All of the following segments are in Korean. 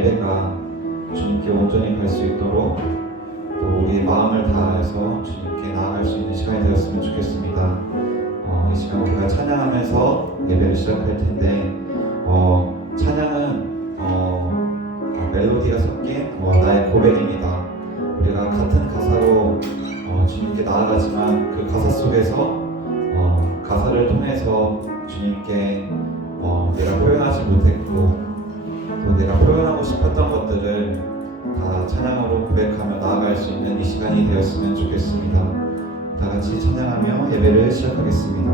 예배가 주님께 온전히 갈 수 있도록 또 우리의 마음을 다해서 주님께 나아갈 수 있는 시간이 되었으면 좋겠습니다. 이 시간 우리가 찬양하면서 예배를 시작할 텐데 찬양은 멜로디가 섞인 나의 고백입니다. 우리가 같은 가사로 주님께 나아가지만 그 가사 속에서 가사를 통해서 주님께 내가 표현하지 못했고 또 내가 표현하고 싶었던 것들을 다 찬양으로 고백하며 나아갈 수 있는 이 시간이 되었으면 좋겠습니다. 다 같이 찬양하며 예배를 시작하겠습니다.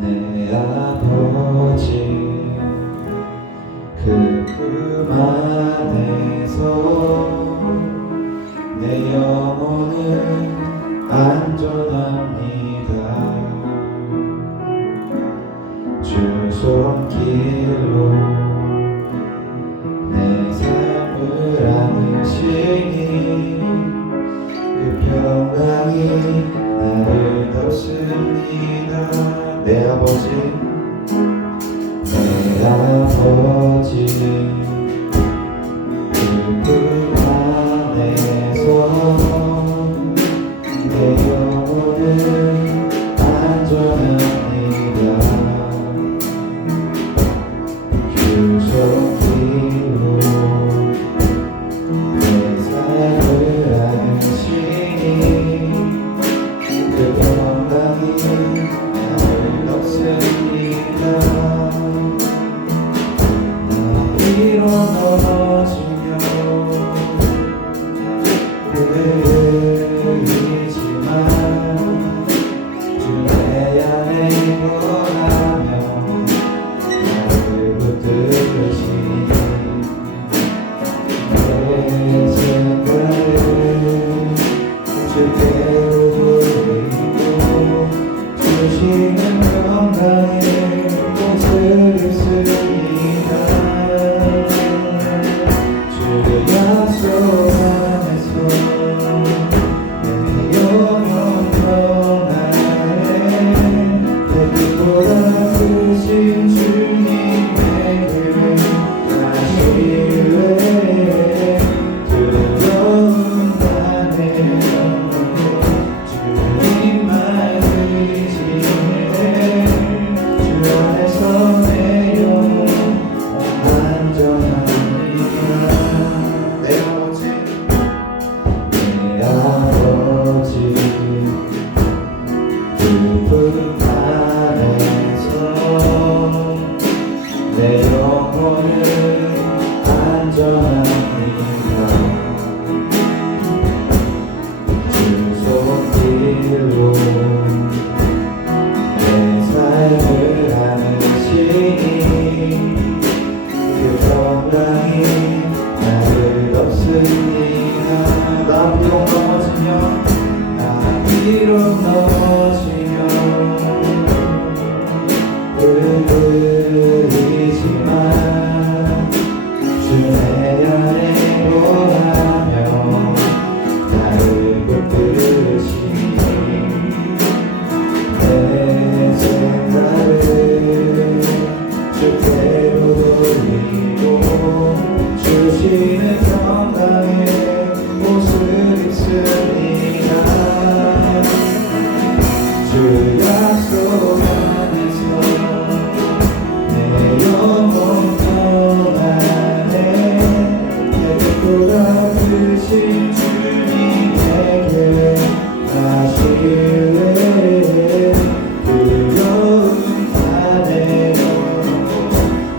내 아버지 그 품 안에서 내 영혼은 안전합니다. 주 손길로 내 삶을 안으시니 그 평강이 나를 덮습니다. 내 아버지 내 아버지 그 안에서 내 영혼은 안전합니다. 주 손길로 내 삶을 안으시니 그 평강이 나를 덮습니다. 나 위로 넘어지며 흔들리지만 주 내 안에 거하며 나를 붙드시니 내 생각을 주께로 돌리고 주시는 평강의 옷을 입습니다. 주의 약속 안에서 내 영혼 평안해 내 빛보다 크신 주님에게 가실래. 두려움 안에 주님만 의지해 주 안에서 내 영혼 안전합니다. 내 아버지 그 품 안에서 내 영혼은 안전합니다. 주 손길로 내 삶을 안으시니 그 평강이 나를 덮습니다. 나 비록 넘어지면 흔들리지만 주 내 안에 거하며 나를 붙드시니 내 생각을 주께로 돌리고 주시는 평강의 옷을 입습니다. 주 약속 안에서 내 영혼 평안해 내 빛보다 크신 주님에게 가실래. 두려움 다 내려놓고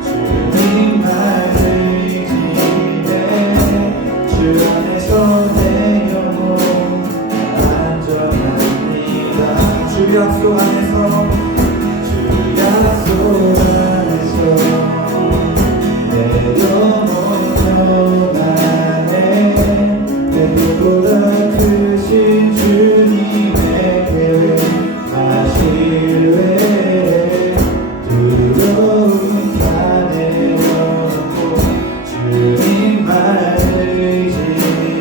주님만 의지해 주 안에서 내 영혼 안전합니다. 주 약속 안에서 주 약속 안에서 내 영혼 평안해 내 빛보다 크신 주님에게 가실래. 두려움 다 내려놓고 주님만 의지해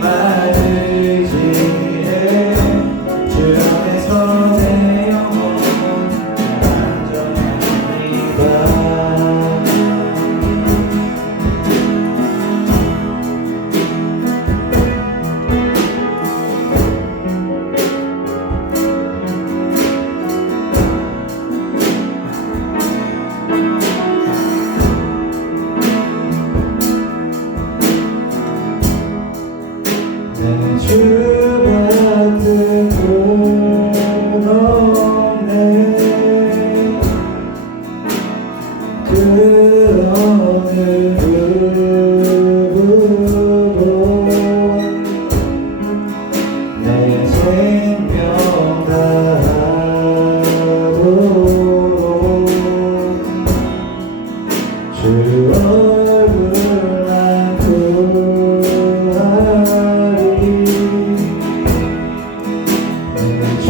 마르지에 주 안에서 내 영혼 안전합니다. 내 주 같은 분 없네. 그 어느 누구도 내 생명 다하도록 주 얼굴만 구하리. 주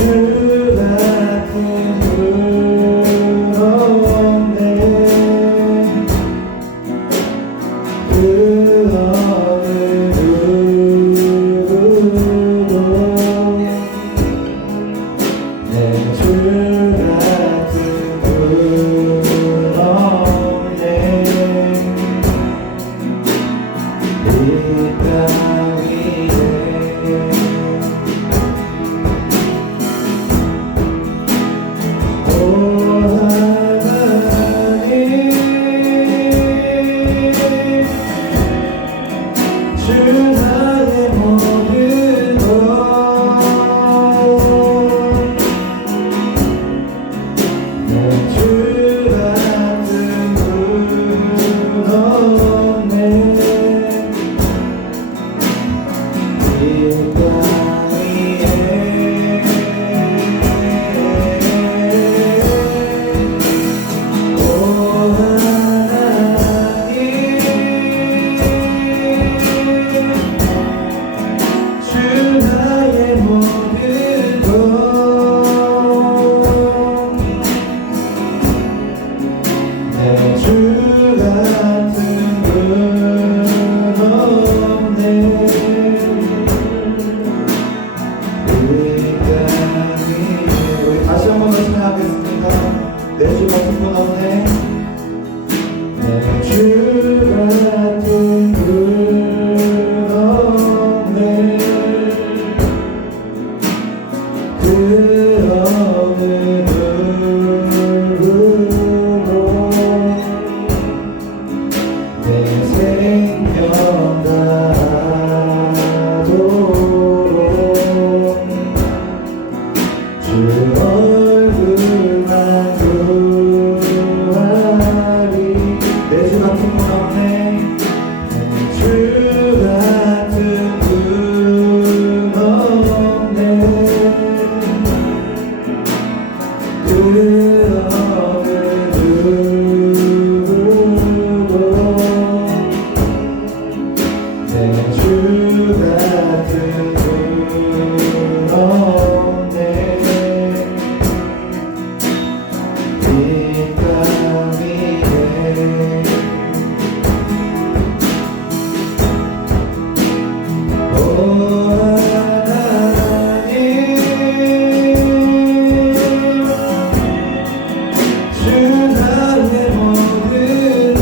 같은 분 없네. 그 어느 누구도 내 주 같은 분 없네. 이 땅 위에 오 하나님 주 나의 모든 것 내 주 같은 분 없네. 이 땅 위에 오 하나님 주 나의 모든 것 내 주 같은 분 없네. 이 땅 위에 우리 다시 한 번 더 찬양하겠습니다. 내 주 같은 분 없네. 내 주 같은 분 없네. 그 어느 누구도 내 생명 다하도록 주 얼굴만 구하리. 내 주 같은 분 없네. 내 주 같은 분 없네. 그 어느 누구도 내 주 같은 분 없네. 이 땅 위에 오 하나님 주 나의 모든 것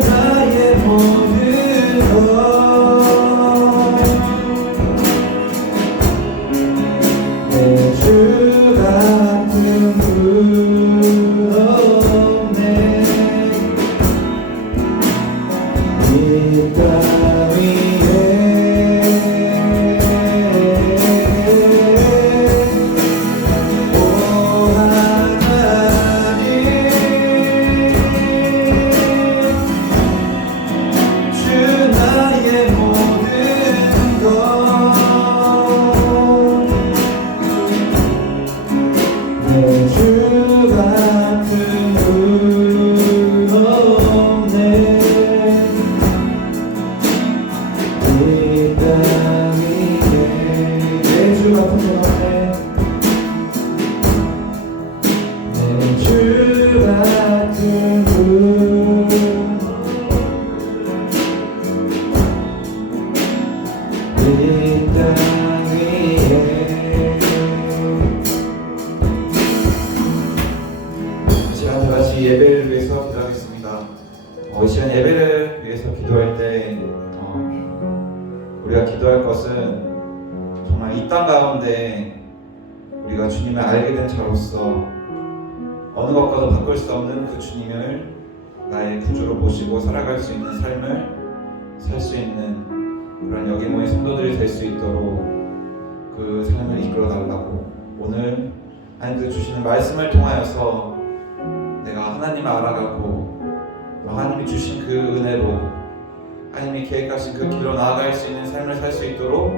나의 모든 것 내 주 같은 분 없네 이 땅 위에 오 하나님 주 나의 모든 것 내 주 같은 분 없네 이 땅 위에 내 주 같은 분 없네 내 주 같은 분 이 땅 위에 이 시간 다 같이 예배를 위해서 기도하겠습니다. 이 시간 예배를 위해서 기도할 때 우리가 기도할 것은 정말 이 땅 가운데 우리가 주님을 알게 된 자로서 어느 것과도 바꿀 수 없는 그 주님을 나의 구주로 모시고 살아갈 수 있는 삶을 살 수 있는 그런 여기 모인 성도들이 될 수 있도록 그 삶을 이끌어 달라고 오늘 하나님께서 주시는 말씀을 통하여서 내가 하나님을 알아가고 하나님이 주신 그 은혜로 하나님이 계획하신 그 길로 나아갈 수 있는 삶을 살 수 있도록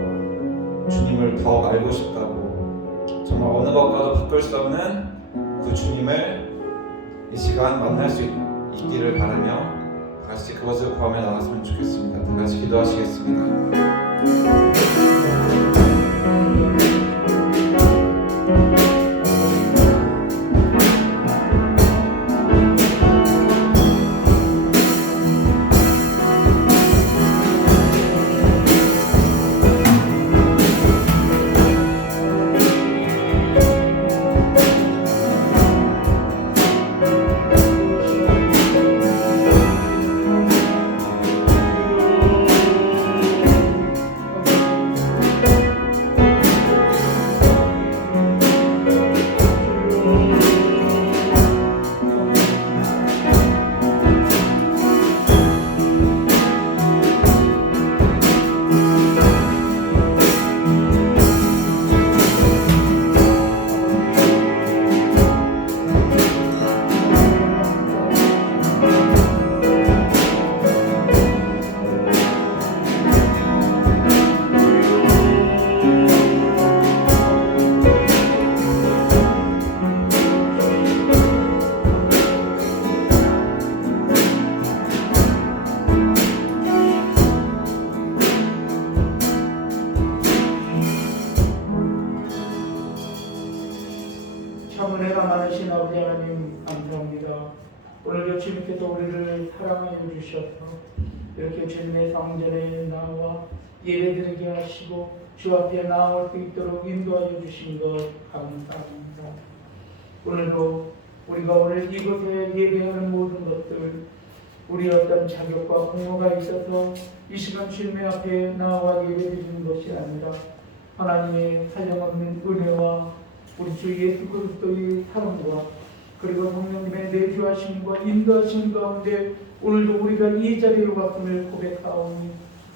주님을 더욱 알고 싶다고 정말 어느 것과도 바꿀 수 없는 그 주님을 이 시간 만날 수 있기를 바라며 다 같이 그것을 구하며 나갔으면 좋겠습니다. 다 같이 기도하시겠습니다. 참 은혜가 많으신 아버지 하나님 감사합니다. 오늘도 주님께서 우리를 사랑하여 주셔서 이렇게 주님의 성전에 나와 예배드리게 하시고 주 앞에 나올 수 있도록 인도하여 주신 것 감사합니다. 오늘도 우리가 오늘 이곳에 예배하는 모든 것들 우리 어떤 자격과 공로가 있어서 이 시간 주님의 앞에 나와 예배드리는 것이 아니라 하나님의 한량없는 은혜와 우리 주 예수 그리스도의 사랑과 그리고 성령님의 내주하심과 인도하심 가운데 오늘도 우리가 이 자리에 왔음을 고백하오니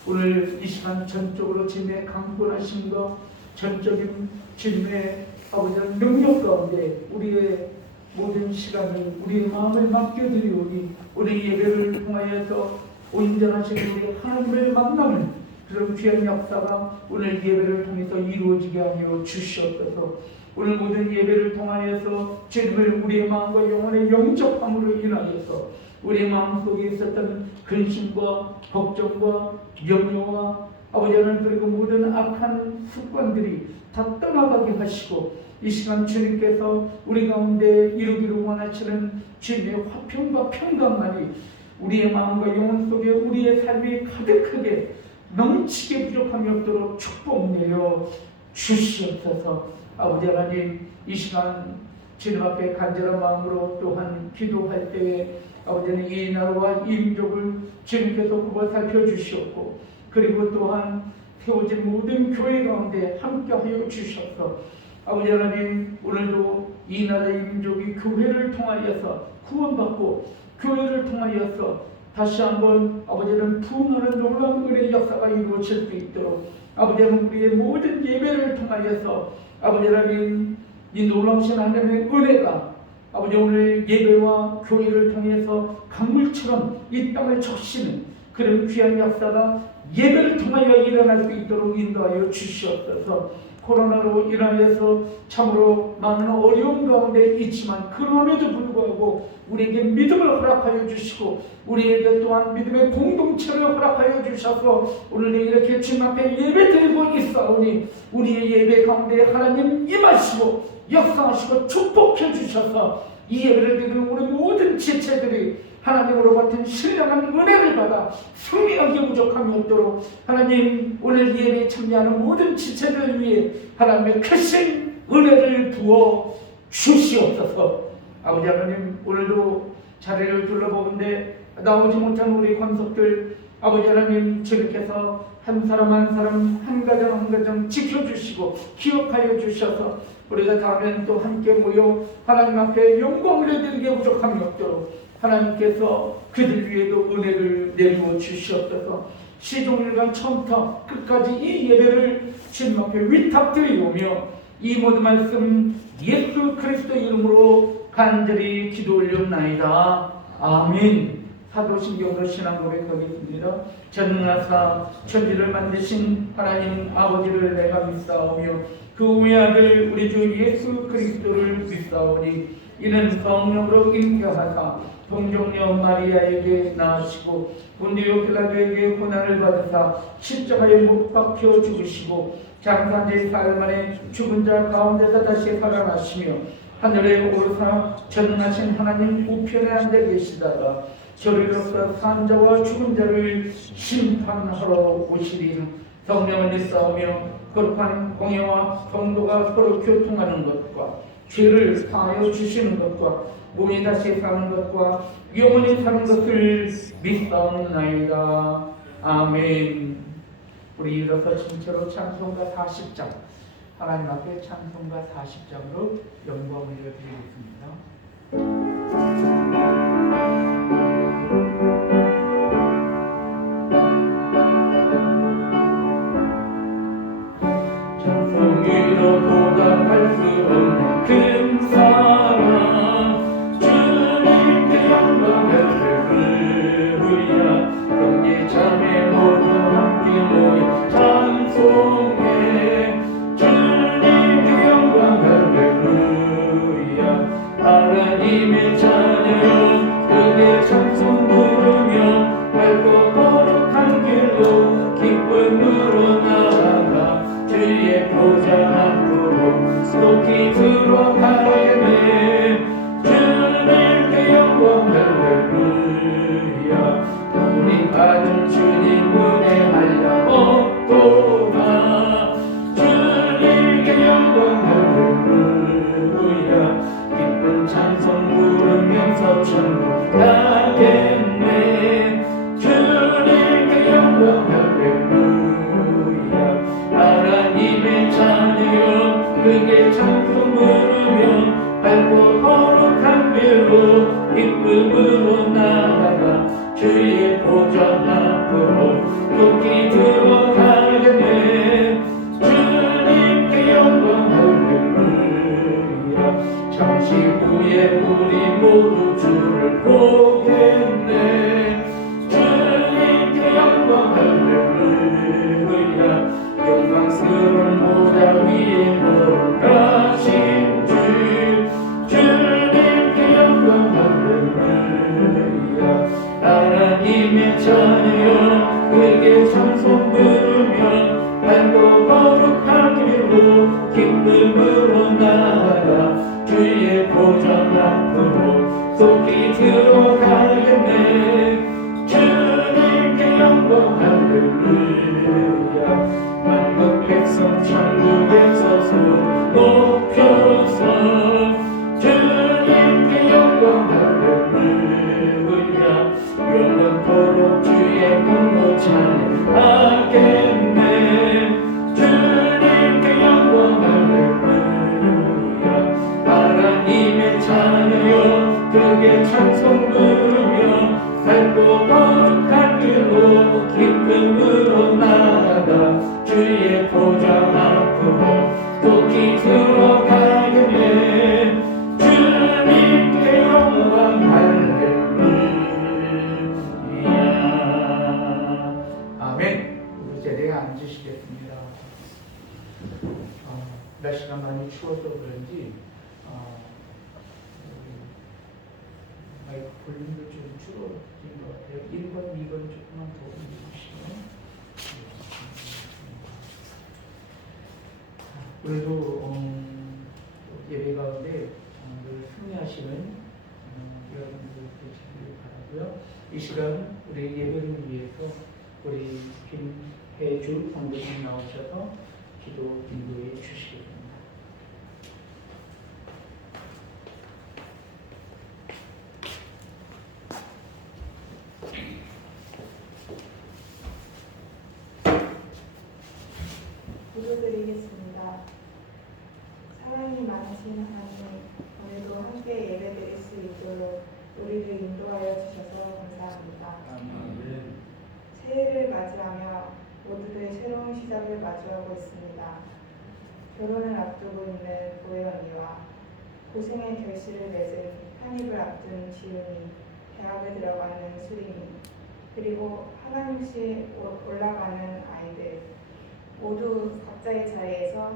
오늘 이 시간 전적으로 주님의 강권하심과 전적인 주님의 아버지의 능력 가운데 우리의 모든 시간을 우리의 마음을 맡겨드리오니 우리 예배를 통하여서 온전하신 우리 하나님을 만나는 그런 귀한 역사가 오늘 예배를 통해서 이루어지게 하여 주시옵소서. 오늘 모든 예배를 통하여서 주님을 우리의 마음과 영혼의 영접함으로 인하여서 우리의 마음속에 있었던 근심과 걱정과 염려와 아버지 하나님 그리고 모든 악한 습관들이 다 떠나가게 하시고 이 시간 주님께서 우리 가운데 이루기를 원하시는 주님의 화평과 평강만이 우리의 마음과 영혼 속에 우리의 삶이 가득하게 넘치게 부족함이 없도록 축복 내려 주시옵소서. 아버지 하나님 이 시간 주님 앞에 간절한 마음으로 또한 기도할 때에 아버지는 이 나라와 이 민족을 주님께서 굽어 살펴주시었고, 그리고 또한 세워진 모든 교회 가운데 함께하여 주셔서 아버지 하나님, 오늘도 이 나라 이 민족이 교회를 통하여서 구원받고 교회를 통하여서 다시 한번 아버지는 부흥하는 놀라운 은혜의 역사가 이루어질 수 있도록 아버지는 우리의 모든 예배를 통하여서 아버지 하나님, 이 놀라우신 하나님의 은혜가 아버지 오늘 예배와 교회를 통해서 강물처럼 이 땅을 적시는 그런 귀한 역사가 예배를 통하여 일어날 수 있도록 인도하여 주시옵소서. 코로나로 인하여서 참으로 많은 어려움 가운데 있지만 그럼에도 불구하고 우리에게 믿음을 허락하여 주시고 우리에게 또한 믿음의 공동체를 허락하여 주셔서 오늘 이렇게 주님 앞에 예배드리고 있사오니 우리의 예배 가운데 하나님 임하시고 역사하시고 축복해 주셔서 이 예배를 드리는 우리 모든 지체들이 하나님으로부터 신령한 은혜를 받아 승리하기 부족함이 없도록 하나님 오늘 예배에 참여하는 모든 지체들을 위해 하나님의 크신 은혜를 부어 주시옵소서. 아버지 하나님, 오늘도 자리를 둘러보는데 나오지 못한 우리 관속들 아버지 하나님, 주님께서 한 사람 한 사람 한 가정 한 가정 지켜주시고 기억하여 주셔서 우리가 다음엔 또 함께 모여 하나님 앞에 영광을 드리게 부족함이 없도록 하나님께서 그들 위에도 은혜를 내리워 주시옵소서. 시종일관 처음부터 끝까지 이 예배를 주님 앞에 위탁드리오며 이 모든 말씀 예수 그리스도 이름으로 간절히 기도 올렸나이다. 아멘. 사도신경으로 신앙 고백하겠습니다. 전능하사 천지를 만드신 하나님 아버지를 내가 믿사오며 그 외아들 우리 주 예수 그리스도를 믿사오니 이는 성령으로 인격하사 동정녀 마리아에게 낳으시고 본디오 빌라도에게 고난을 받으사 십자가에 못 박혀 죽으시고 장사제 사흘 만에 죽은 자 가운데서 다시 살아나시며 하늘에 오르사 전능하신 하나님 우편에 앉아 계시다가 저리로서 산 자와 죽은 자를 심판하러 오시리라. 성령을 믿사오며 거룩한 공예와 성도가 서로 교통하는 것과 죄를 사하여 주시는 것과 몸이 다시 사는 것과 영원히 사는 것을 믿사옵나이다. 아멘. 우리 일어서 진짜로 찬송가 40장 하나님 앞에 찬송가 40장으로 영광을 드리겠습니다. 찬송으로 보답할 수 없는 큰 사랑 주님께 영광 할렐루야. 경계 자매 모두 함께 모여 찬송해 주님께 영광 할렐루야. 하나님의 자녀여 크게 찬송 부르며 밝고 거룩한 길로 기쁨으로 나아가 주의 보좌 앞으로 속히 들어가야네. 주님께 영광 할렐루야. 우리 받은 주님 은혜 한량없도다. 주님께 영광 할렐루야. 기쁜 찬송 부르면서 천국 가겠네. 주님께 영광 할렐루야. 하나님의 자녀여 크게 찬송 부르며 밝고 거룩한 길로 기쁨으로 나아가 주의 보좌 앞으로 높이 들어가겠네. 주님께 영광 할렐루야. 잠시 후에 우리 모두 주를 보겠네. 주님께 영광 할렐루야. 영광스러운 보좌 위에 올라가신 주 주님께 영광 할렐루야. 하나님의 자녀여 그에게 찬송 부르며 밝고 거룩한 길로 기쁨으로 나아가 주의 보좌 앞으로 속히 들어가겠네. 주님께 영광 할렐루야. 만국 백성 천국에서 손 높여서 주님께 영광 할렐루야. 오늘도 주의 공로 찬양하겠네. 주님께 영광 할렐루야. 하나님의 자녀여 그게 찬송 부르며 밝고 거룩한 길로 기쁨으로 나아가 주의 보좌 앞으로 또 들어가겠네. 주님께 영광 할렐루야. 아멘. 우리 자리에 앉으시겠습니다. 날씨가 많이 추워서 그런지 마이크 볼륨도 좀 줄어진 것 같아요. 1번, 2번 조금만 더 올려주시면. 그래도 예배 가운데 늘 승리하시는 여러분들 되시길 바라고요. 이 시간 우리 예배를 위해서 우리 김혜주 성도님 나오셔서 기도 인도해 주시겠습니다. 기도드리겠습니다. 사랑이 많으신 하나님, 오늘도 함께 예배드릴 수 있도록 우리를 인도하여 주셔서 감사합니다. 아멘. 새해를 맞이하며 모두들 새로운 시작을 마주하고 있습니다. 결혼을 앞두고 있는 보혜 언니와 고생의 결실을 맺은 편입을 앞둔 지훈이, 대학에 들어가는 수림이, 그리고 하나님씩 올라가는 아이들, 모두 각자의 자리에서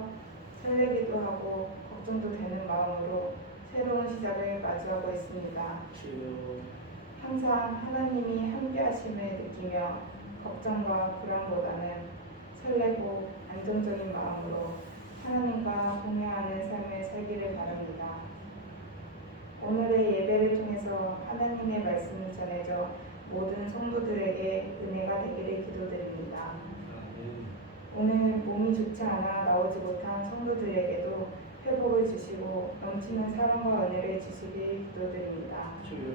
설레기도 하고 걱정도 되는 마음으로 새로운 시작을 마주하고 있습니다. 주여. 항상 하나님이 함께 하심을 느끼며 걱정과 불안보다는 설레고 안정적인 마음으로 하나님과 동행하는 삶을 살기를 바랍니다. 오늘의 예배를 통해서 하나님의 말씀을 전해져 모든 성도들에게 은혜가 되기를 기도드립니다. 오늘 몸이 좋지 않아 나오지 못한 성도들에게도 회복을 주시고 넘치는 사랑과 은혜를 주시길 기도드립니다. 주여.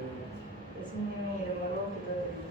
예수님의 이름으로 기도드립니다.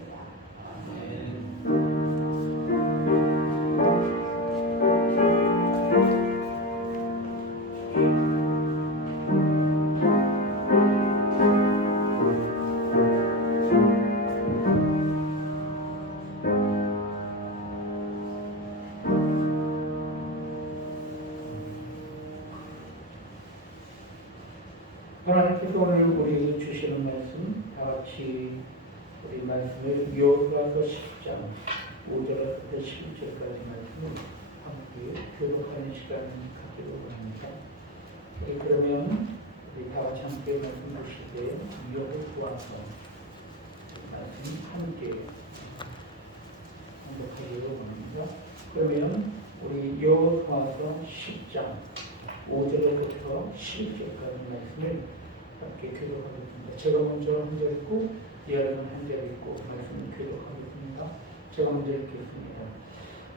하나님께서 오늘 우리 주시는 말씀 다 같이 우리 말씀을 요한계시록 10장 5절부터 11절까지 말씀을 함께 교독하는 시간을 갖기로 합니다. 그러면 우리 다 같이 함께 말씀 보실 때 여호와서 말씀 함께 공독하기로 합니다. 그러면 우리 여호와서 10장 5절부터 11절까지 말씀을 함께 교독하겠습니다. 제가 먼저 한 절 읽고 여러분 한 절 읽고 말씀을 교독하겠습니다. 제가 먼저 읽겠습니다.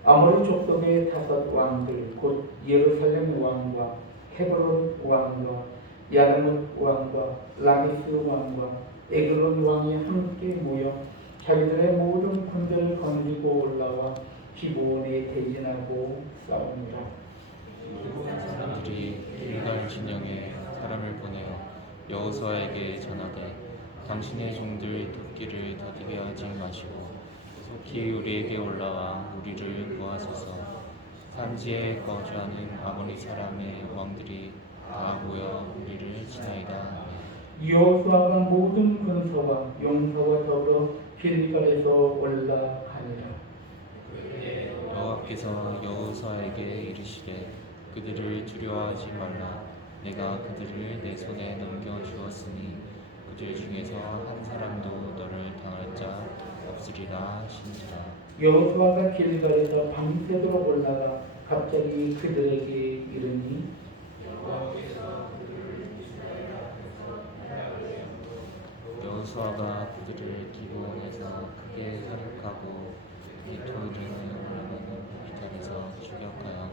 아모리 족속의 5 왕들 곧 예루살렘 왕과 헤브론 왕과 야르뭇 왕과 라미스 왕과 에글론 왕이 함께 모여 자기들의 모든 군대를 거느리고 올라와 기브온에 대진하고 싸웁니다. 사람들이 길갈 진영에 사람을 보내어 여호수아에게 전하되 당신의 종들 돕기를 더디게 하지 마시고 속히 우리에게 올라와 우리를 구하소서. 산지에 거주하는 아모리 사람의 왕들이 다 모여 우리를 치나이다. 여호수아가 모든 군사와 용사와 더불어 길갈에서 올라가니라. 여호와께서 여호수아에게 이르시되 그들을 두려워하지 말라. 내가 그들을 내 손에 넘겨주었으니 그들 중에서 한 사람도 너를 당할 자 없으리라 하시니라. 여호수아가 길갈에서 밤새도록 올라가 갑자기 그들에게 이르니 여호수아가 그들을 기브온에서 크게 사륙하고 비토르에 올라가는 비탈에서 추격하여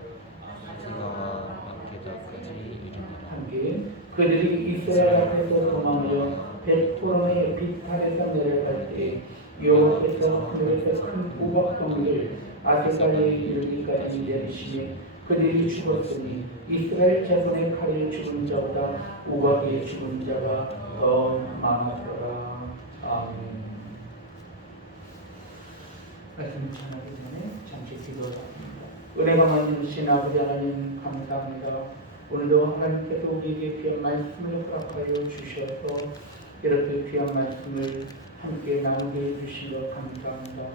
세가와 마케다까지 이르니라. 함께 그들이 이스라엘 앞에서 도망하여 벳토론의 비탈에서 내려갈 때 여호와께서 하늘에서 큰 우박덩이를 아세살에 이르기까지 내리시니 그들이 죽었으니 이스라엘 자손의 칼에 죽은 자보다 우박에 죽은 자가 더 많았더라. 아멘. 말씀 전하기 전에 잠시 기도합니다. 은혜가 많으신 아버지 하나님 감사합니다. 오늘도 하나님께서 우리에게 귀한 말씀을 허락하여 주셔서 이렇게 귀한 말씀을 함께 나누게 해주신 것 감사합니다.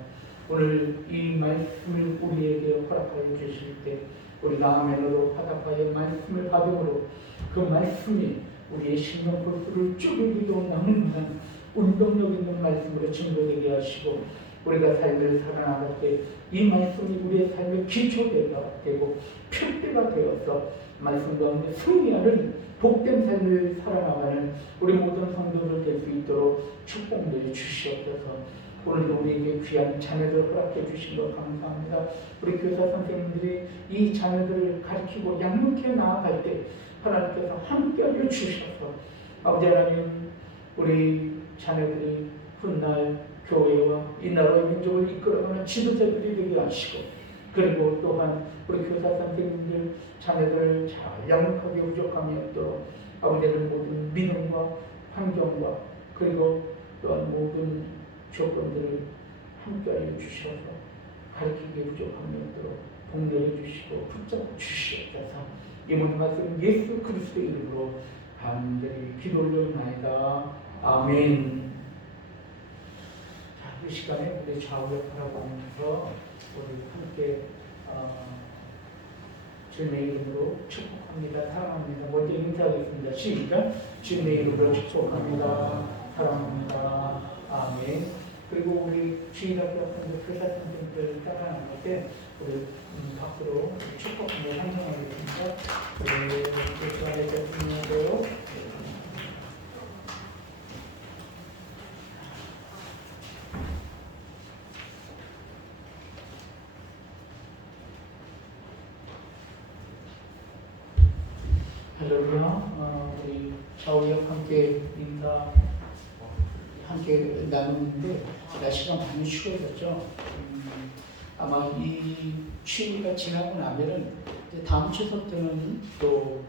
오늘 이 말씀을 우리에게 허락하여 주실 때 우리가 아멘으로 화답하여 말씀을 받음으로 그 말씀이 우리의 심령 골수를 쪼개기도 남는 운동력 있는 말씀으로 증거되게 하시고 우리가 삶을 살아나갈 때 이 말씀이 우리의 삶의 기초가 되고 표대가 되어서 말씀 가운데 승리하는 복된 삶을 살아나가는 우리 모든 성도들 될 수 있도록 축복을 주시옵소서. 오늘도 우리에게 귀한 자녀들 허락해 주신 것 감사합니다. 우리 교사 선생님들이 이 자녀들을 가르치고 양육해 나아갈 때 하나님께서 함께하여 주셔서 아버지 하나님 우리 자녀들이 훗날 교회와 이 나라의 민족을 이끌어가는 지도자들이 되게 하시고 그리고 또한 우리 교사 선생님들 자녀들을 잘 양육하게 부족함이 없도록 아버지를 모든 믿음과 환경과 그리고 또한 모든 조건들을 함께하여 주셔서 가르치기에 부족함이 없도록 복내려 주시고 붙잡고 주시옵소서. 이 모든 말씀 예수 그리스도의 이름으로 간절히 기도 올려나이다. 아멘. 이 시간에 우리 좌우를 바라보면서 우리 함께 주님의 이름으로 축복합니다. 사랑합니다. 먼저 인사하겠습니다. 시작. 주님의 이름으로 축복합니다. 사랑합니다. 아멘. 그리고 우리 주일학교 학생들, 교사 선생님들 따라하는 때 우리 박수로 축복합니다. 상상하겠습니다. 네, 수고하셨습니다. 할렐루야. 우리 좌우역 함께 인사 함께 나누는데 날씨가 많이 추워졌죠. 아마 이 추위가 지나고 나면은 이제 다음 추석 때는 또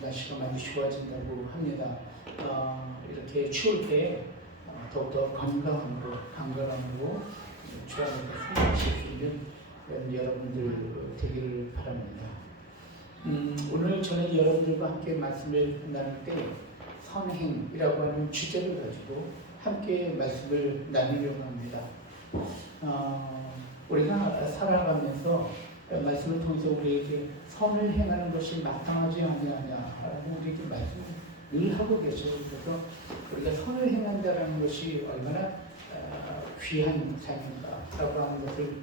날씨가 많이 좋아진다고 합니다. 이렇게 추울 때 더욱더 건강함으로 주안에서 승리하실 수 있는 여러분들 되기를 바랍니다. 오늘 저는 여러분들과 함께 말씀을 나눌 때 선행이라고 하는 주제를 가지고 함께 말씀을 나누려고 합니다. 우리가 살아가면서 말씀을 통해서 우리에게 선을 행하는 것이 마땅하지 아니하냐라고 우리에게 말씀을 늘 하고 계셔요. 그래서 우리가 선을 행한다는 것이 얼마나 귀한 삶인가라고 하는 것을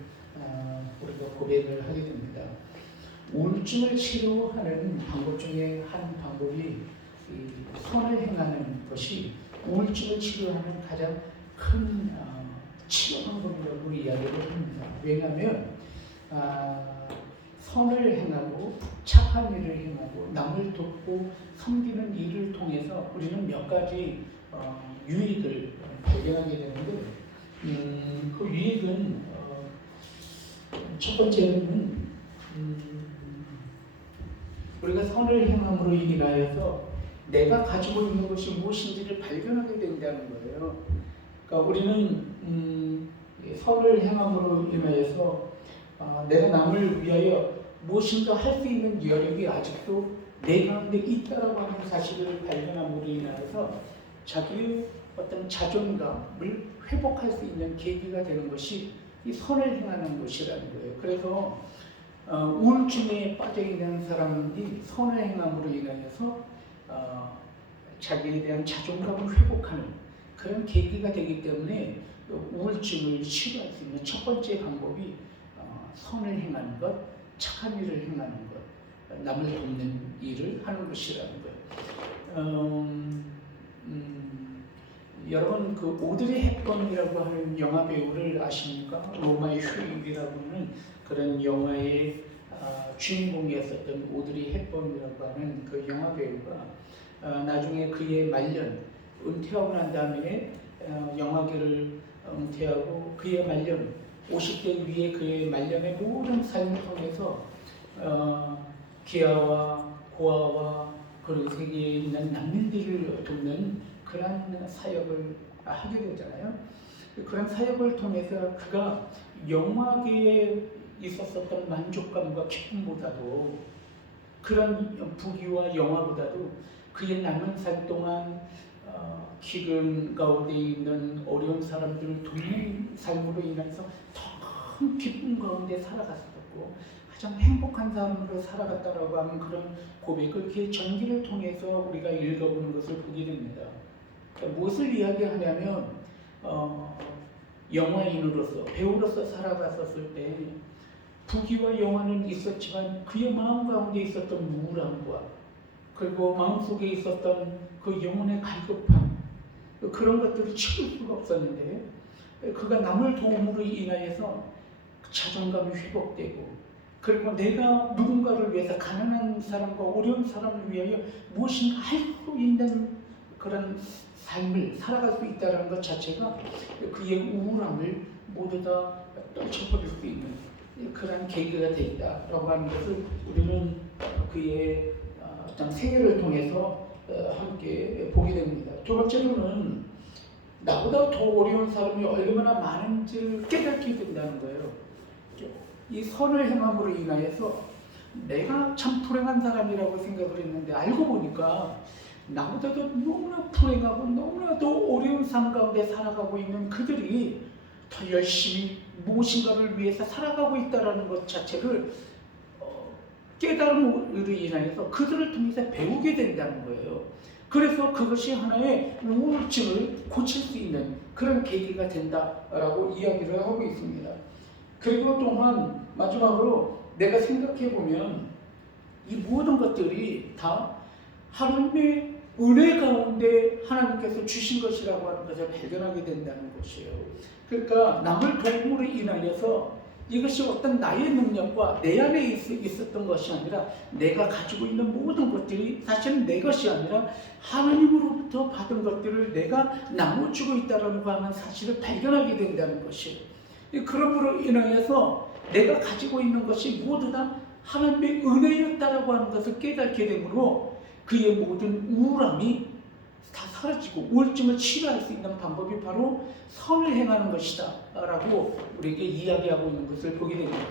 우리가 고백을 하게 됩니다. 우울증을 치료하는 방법 중에 한 방법이 선을 행하는 것이 우울증을 치료하는 가장 큰 치료 방법이라고 이야기를 합니다. 왜냐하면 선을 행하고 착한 일을 행하고 남을 돕고 섬기는 일을 통해서 우리는 몇 가지 유익을 발견하게 되는데 그 유익은 첫 번째는 우리가 선을 행함으로 인하여서 내가 가지고 있는 것이 무엇인지를 발견하게 된다는 거예요. 그러니까 우리는 선을 행함으로 인하여서 내가 남을 위하여 무엇인가 할 수 있는 여력이 아직도 내 가운데 있다라고 하는 사실을 발견함으로 인하여서 자기의 어떤 자존감을 회복할 수 있는 계기가 되는 것이 이 선을 행하는 것이라는 거예요. 그래서 우울증에 빠져 있는 사람이 선을 행함으로 인하여서 자기에 대한 자존감을 회복하는 그런 계기가 되기 때문에 우울증을 치료할 수 있는 첫 번째 방법이 선을 행하는 것, 착한 일을 행하는 것, 남을 돕는 일을 하는 것이라는 거예요. 여러분 그 오드리 헵번이라고 하는 영화 배우를 아십니까? 로마의 휴일이라고 하는 그런 영화의 주인공이었었던 오드리 헵번이라고 하는 그 영화 배우가 나중에 그의 말년 은퇴하고 난 다음에 영화계를 잉태하고 그의 말년 50대 위에 그의 말년의 모든 삶을 통해서 기아와 고아와 그리고 세계에 있는 난민들을 돕는 그런 사역을 하게 되잖아요. 그런 사역을 통해서 그가 영화계에 있었던 만족감과 기쁨보다도 그런 부귀와 영화보다도 그의 남은 삶 동안 기근 가운데 있는 어려운 사람들을 돕는 삶으로 인해서 더 큰 기쁨 가운데 살아갔었고 가장 행복한 삶으로 살아갔다라고 하는 그런 고백을 그의 전기를 통해서 우리가 읽어보는 것을 보게 됩니다. 그러니까 무엇을 이야기하냐면 영화인으로서 배우로서 살아갔었을 때 부귀와 영화는 있었지만 그의 마음 가운데 있었던 우울함과 그리고 마음속에 있었던 그 영혼의 갈급함 그런 것들을 채울 수가 없었는데 그가 남을 도움으로 인하여서 자존감이 회복되고 그리고 내가 누군가를 위해서 가난한 사람과 어려운 사람을 위하여 무엇인가 할 수 있는 그런 삶을 살아갈 수 있다는 것 자체가 그의 우울함을 모두 다 떨쳐버릴 수 있는 그런 계기가 되었다라고 하는 것을 우리는 그의 어떤 생애를 통해서 함께 보게 됩니다. 두 번째로는 나보다 더 어려운 사람이 얼마나 많은지를 깨닫게 된다는 거예요. 이 선을 행함으로 인하여서 내가 참 불행한 사람이라고 생각을 했는데 알고 보니까 나보다도 너무나 불행하고 너무나도 어려운 삶 가운데 살아가고 있는 그들이 더 열심히 무엇인가를 위해서 살아가고 있다는 것 자체를 깨달음으로 인하여서 그들을 통해서 배우게 된다는 거예요. 그래서 그것이 하나의 우울증을 고칠 수 있는 그런 계기가 된다라고 이야기를 하고 있습니다. 그리고 또한 마지막으로 내가 생각해 보면 이 모든 것들이 다 하나님의 은혜 가운데 하나님께서 주신 것이라고 하는 것을 발견하게 된다는 것이에요. 그러니까 남을 도움으로 인하여서 이것이 어떤 나의 능력과 내 안에 있었던 것이 아니라 내가 가지고 있는 모든 것들이 사실은 내 것이 아니라 하나님으로부터 받은 것들을 내가 나눠주고 있다는 사실을 발견하게 된다는 것이에요. 그러므로 인하여서 내가 가지고 있는 것이 모두 다 하나님의 은혜였다라고 하는 것을 깨닫게 되므로 그의 모든 우울함이 다 사라지고 우울증을 치료할 수 있는 방법이 바로 선을 행하는 것이다 라고 우리에게 이야기하고 있는 것을 보게 됩니다.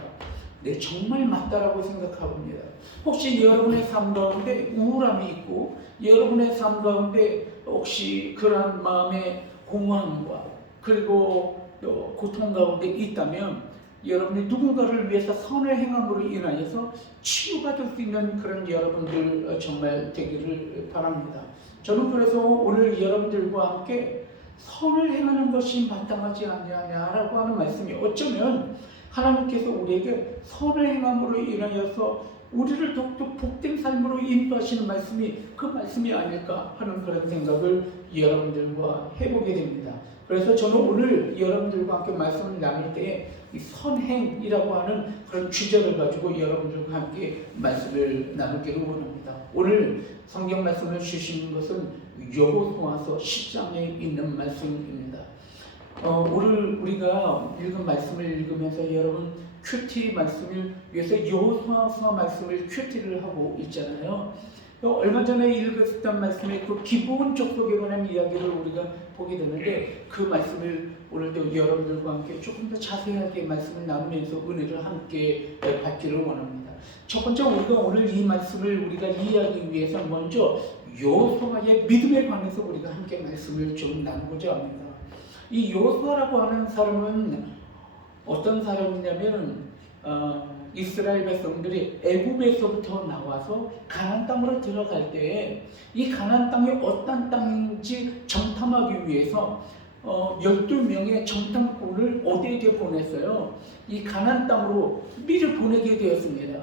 네, 정말 맞다라고 생각합니다. 혹시 여러분의 삶 가운데 우울함이 있고 여러분의 삶 가운데 혹시 그러한 마음의 공허함과 그리고 또 고통 가운데 있다면 여러분이 누군가를 위해서 선을 행함으로 인하여서 치유받을 수 있는 그런 여러분들 정말 되기를 바랍니다. 저는 그래서 오늘 여러분들과 함께 선을 행하는 것이 마땅하지 않냐라고 하는 말씀이 어쩌면 하나님께서 우리에게 선을 행함으로 인하여서 우리를 더욱더 복된 삶으로 인도하시는 말씀이 그 말씀이 아닐까 하는 그런 생각을 여러분들과 해보게 됩니다. 그래서 저는 오늘 여러분들과 함께 말씀을 나눌 때에 이 선행이라고 하는 그런 주제를 가지고 여러분들과 함께 말씀을 나누기를 원합니다. 오늘 성경 말씀을 주시는 것은 여호수아서 10장에 있는 말씀입니다. 오늘 우리가 읽은 말씀을 읽으면서 여러분 큐티 말씀을 위해서 여호수아서 말씀을 큐티를 하고 있잖아요. 얼마 전에 읽었던 말씀의 그 기본 족속에 관한 이야기를 우리가 보게 되는데 그 말씀을 오늘도 여러분들과 함께 조금 더 자세하게 말씀을 나누면서 은혜를 함께 받기를 원합니다. 첫 번째 우리가 오늘 이 말씀을 우리가 이해하기 위해서 먼저 여호수아의 믿음에 관해서 우리가 함께 말씀을 좀 나누고자 합니다. 이 여호수아라고 하는 사람은 어떤 사람이냐면 이스라엘 백성들이 애굽에서부터 나와서 가나안 땅으로 들어갈 때 이 가나안 땅이 어떤 땅인지 정탐하기 위해서 12명의 정탐꾼을 어디에 보냈어요? 이 가나안 땅으로 미리 보내게 되었습니다.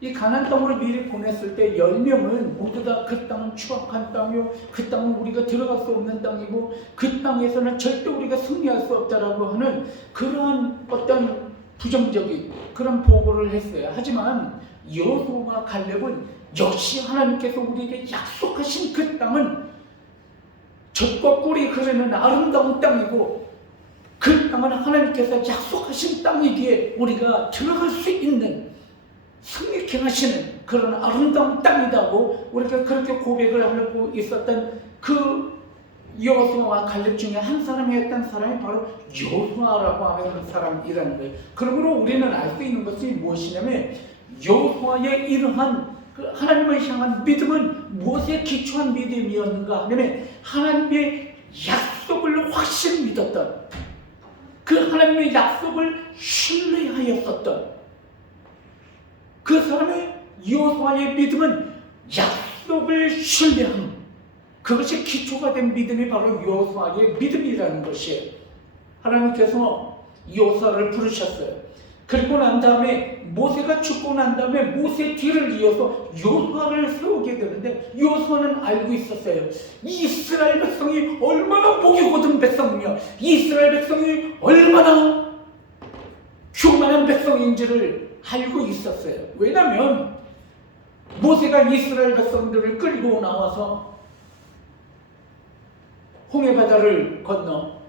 이 가나안 땅으로 미리 보냈을 때 10명은 모두 다 그 땅은 추악한 땅이요, 그 땅은 우리가 들어갈 수 없는 땅이고 그 땅에서는 절대 우리가 승리할 수 없다라고 하는 그러한 어떤 부정적인 그런 보고를 했어요. 하지만 여호수아와 갈렙은 역시 하나님께서 우리에게 약속하신 그 땅은 젖과 꿀이 흐르는 아름다운 땅이고 그 땅은 하나님께서 약속하신 땅이기에 우리가 들어갈 수 있는 승리케 하시는 그런 아름다운 땅이다고 우리가 그렇게 고백을 하고 있었던 그 여호수아와 갈렙 중에 한 사람이었던 사람이 바로 여호수아라고 하는 사람이라는 거예요. 그러므로 우리는 알 수 있는 것이 무엇이냐면 여호수아의 이러한 그 하나님을 향한 믿음은 무엇에 기초한 믿음이었는가 하면 하나님의 약속을 확실히 믿었던, 그 하나님의 약속을 신뢰하였었던 그 사람의 여호수아의 믿음은 약속을 신뢰함, 그것이 기초가 된 믿음이 바로 여호수아의 믿음이라는 것이에요. 하나님께서 여호수아를 부르셨어요. 그리고 난 다음에 모세가 죽고 난 다음에 모세 뒤를 이어서 여호수아를 세우게 되는데 여호수아는 알고 있었어요. 이스라엘 백성이 얼마나 목이 곧은 백성이며 이스라엘 백성이 얼마나 교만한 백성인지를 알고 있었어요. 왜냐하면 모세가 이스라엘 백성들을 끌고 나와서 홍해바다를 건너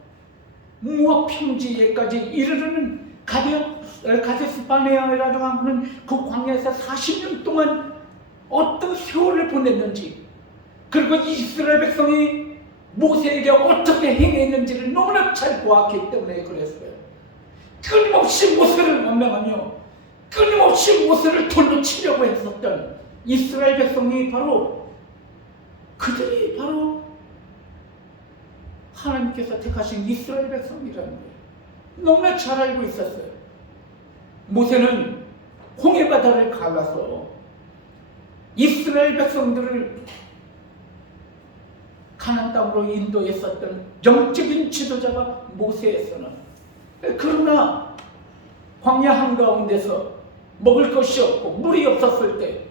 모압 평지에까지 이르르는 가데스 바네아라고 하는 그 광야에서 40년 동안 어떤 세월을 보냈는지, 그리고 이스라엘 백성이 모세에게 어떻게 행했는지를 너무나 잘 보았기 때문에 그랬어요. 끊임없이 모세를 원망하며 끊임없이 모세를 돌로 치려고 했었던 이스라엘 백성이 그들이 바로 하나님께서 택하신 이스라엘 백성이라는 거예요. 너무나 잘 알고 있었어요. 모세는 홍해바다를 갈라서 이스라엘 백성들을 가나안 땅으로 인도했었던 영적인 지도자가 모세였으나, 그러나 광야 한가운데서 먹을 것이 없고 물이 없었을 때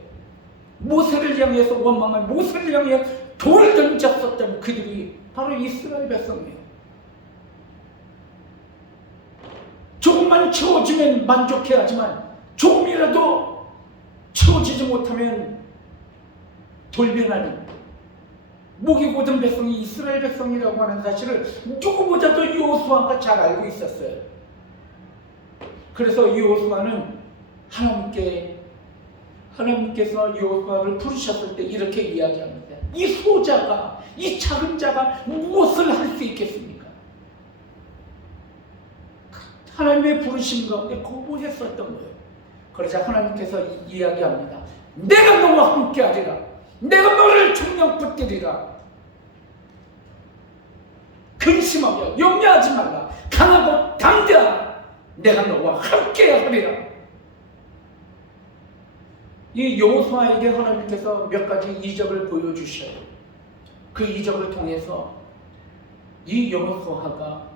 모세를 향해서 원망한, 모세를 향해 돌을 던졌었던 그들이 바로 이스라엘 백성이에요. 조금만 채워주면 만족해야지만 조금이라도 채워지지 못하면 돌변하는 목이 곧은 백성이 이스라엘 백성이라고 하는 사실을 누구보다도 여호수아가 잘 알고 있었어요. 그래서 여호수아는 하나님께서 여호수아를 부르셨을 때 이렇게 이야기합니다. 이 소자가, 이 작은 자가 무엇을 할 수 있겠습니까? 하나님의 부르심 가운데 거부했었던 거예요. 그러자 하나님께서 이야기합니다. 내가 너와 함께하리라. 내가 너를 총력 붙들리라. 근심하며 염려하지 말라. 강하고 담대하라. 내가 너와 함께하리라. 이 여호수아에게 하나님께서 몇 가지 이적을 보여주셔요. 그 이적을 통해서 이 여호수아가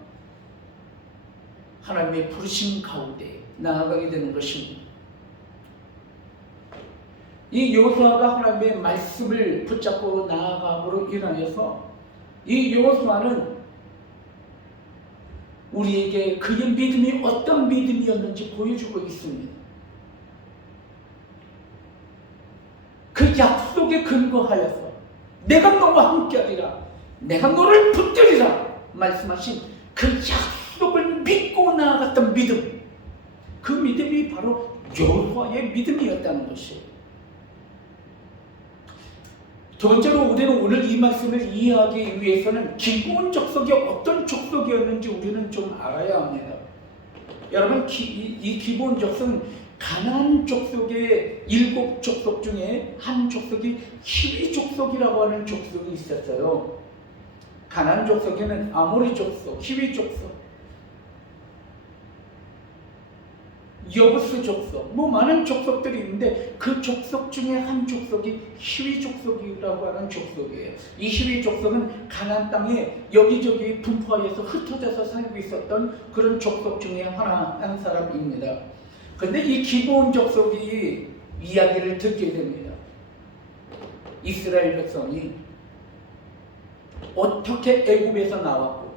하나님의 부르심 가운데 나아가게 되는 것입니다. 이 여호수아가 하나님의 말씀을 붙잡고 나아감으로 인하여서 이 여호수아는 우리에게 그의 믿음이 어떤 믿음이었는지 보여주고 있습니다. 그 약속에 근거하여서 내가 너와 함께하리라, 내가 너를 붙들리라 말씀하신 그 약속을 믿고 나아갔던 믿음, 그 믿음이 바로 여호수아의 믿음이었다는 것이에요. 두 번째로 우리는 오늘 이 말씀을 이해하기 위해서는 기본 족속이 어떤 족속이었는지 우리는 좀 알아야 합니다. 여러분, 이 기본 족속은 가나안 족속의 7 족속 중에 한 족속이 히위 족속이라고 하는 족속이 있었어요. 가나안 족속에는 아모리 족속, 히위 족속, 여부스 족속, 많은 족속들이 있는데 그 족속 중에 한 족속이 히위 족속이라고 하는 족속이에요. 이 히위 족속은 가나안 땅에 여기저기 분포하여서 흩어져서 살고 있었던 그런 족속 중에 한 사람입니다. 그런데 이 기본 족속이 이야기를 듣게 됩니다. 이스라엘 백성이 어떻게 애굽에서 나왔고,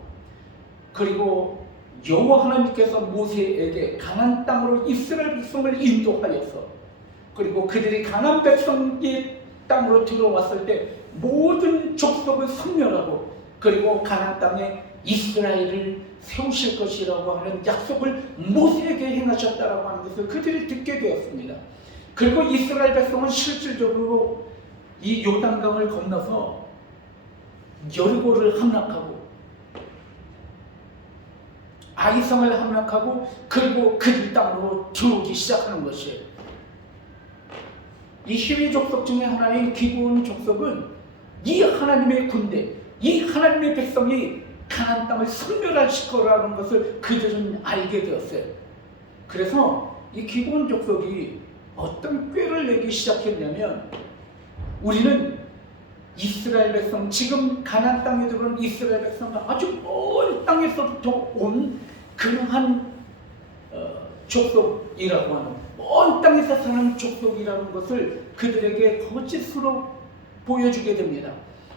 그리고 여호와 하나님께서 모세에게 가나안 땅으로 이스라엘 백성을 인도하여서, 그리고 그들이 가나안 백성의 땅으로 들어왔을 때 모든 족속을 섬멸하고, 그리고 가나안 땅에 이스라엘을 세우실 것이라고 하는 약속을 모세에게 행하셨다라고 하는 것을 그들이 듣게 되었습니다. 그리고 이스라엘 백성은 실질적으로 이 요단강을 건너서 여리고를 함락하고 아이성을 함락하고 그리고 그들 땅으로 들어오기 시작하는 것이에요. 이 히위 족속 중에 하나인 기브온 족속은 이 하나님의 군대, 이 하나님의 백성이 가나안 땅을 섬멸할 거라는 것을 그들은 알게 되었어요. 그래서 이 기브온 족속이 어떤 꾀를 내기 시작했냐면, 우리는 이스라엘 백성, 지금 가나안 땅에 들어온 이스라엘 백성과 아주 먼 땅에서부터 온 그러한 족속이라고 하는, 먼 땅에서 사는 족속이라는 것을 그들에게 거짓으로 보여주게 됩니다.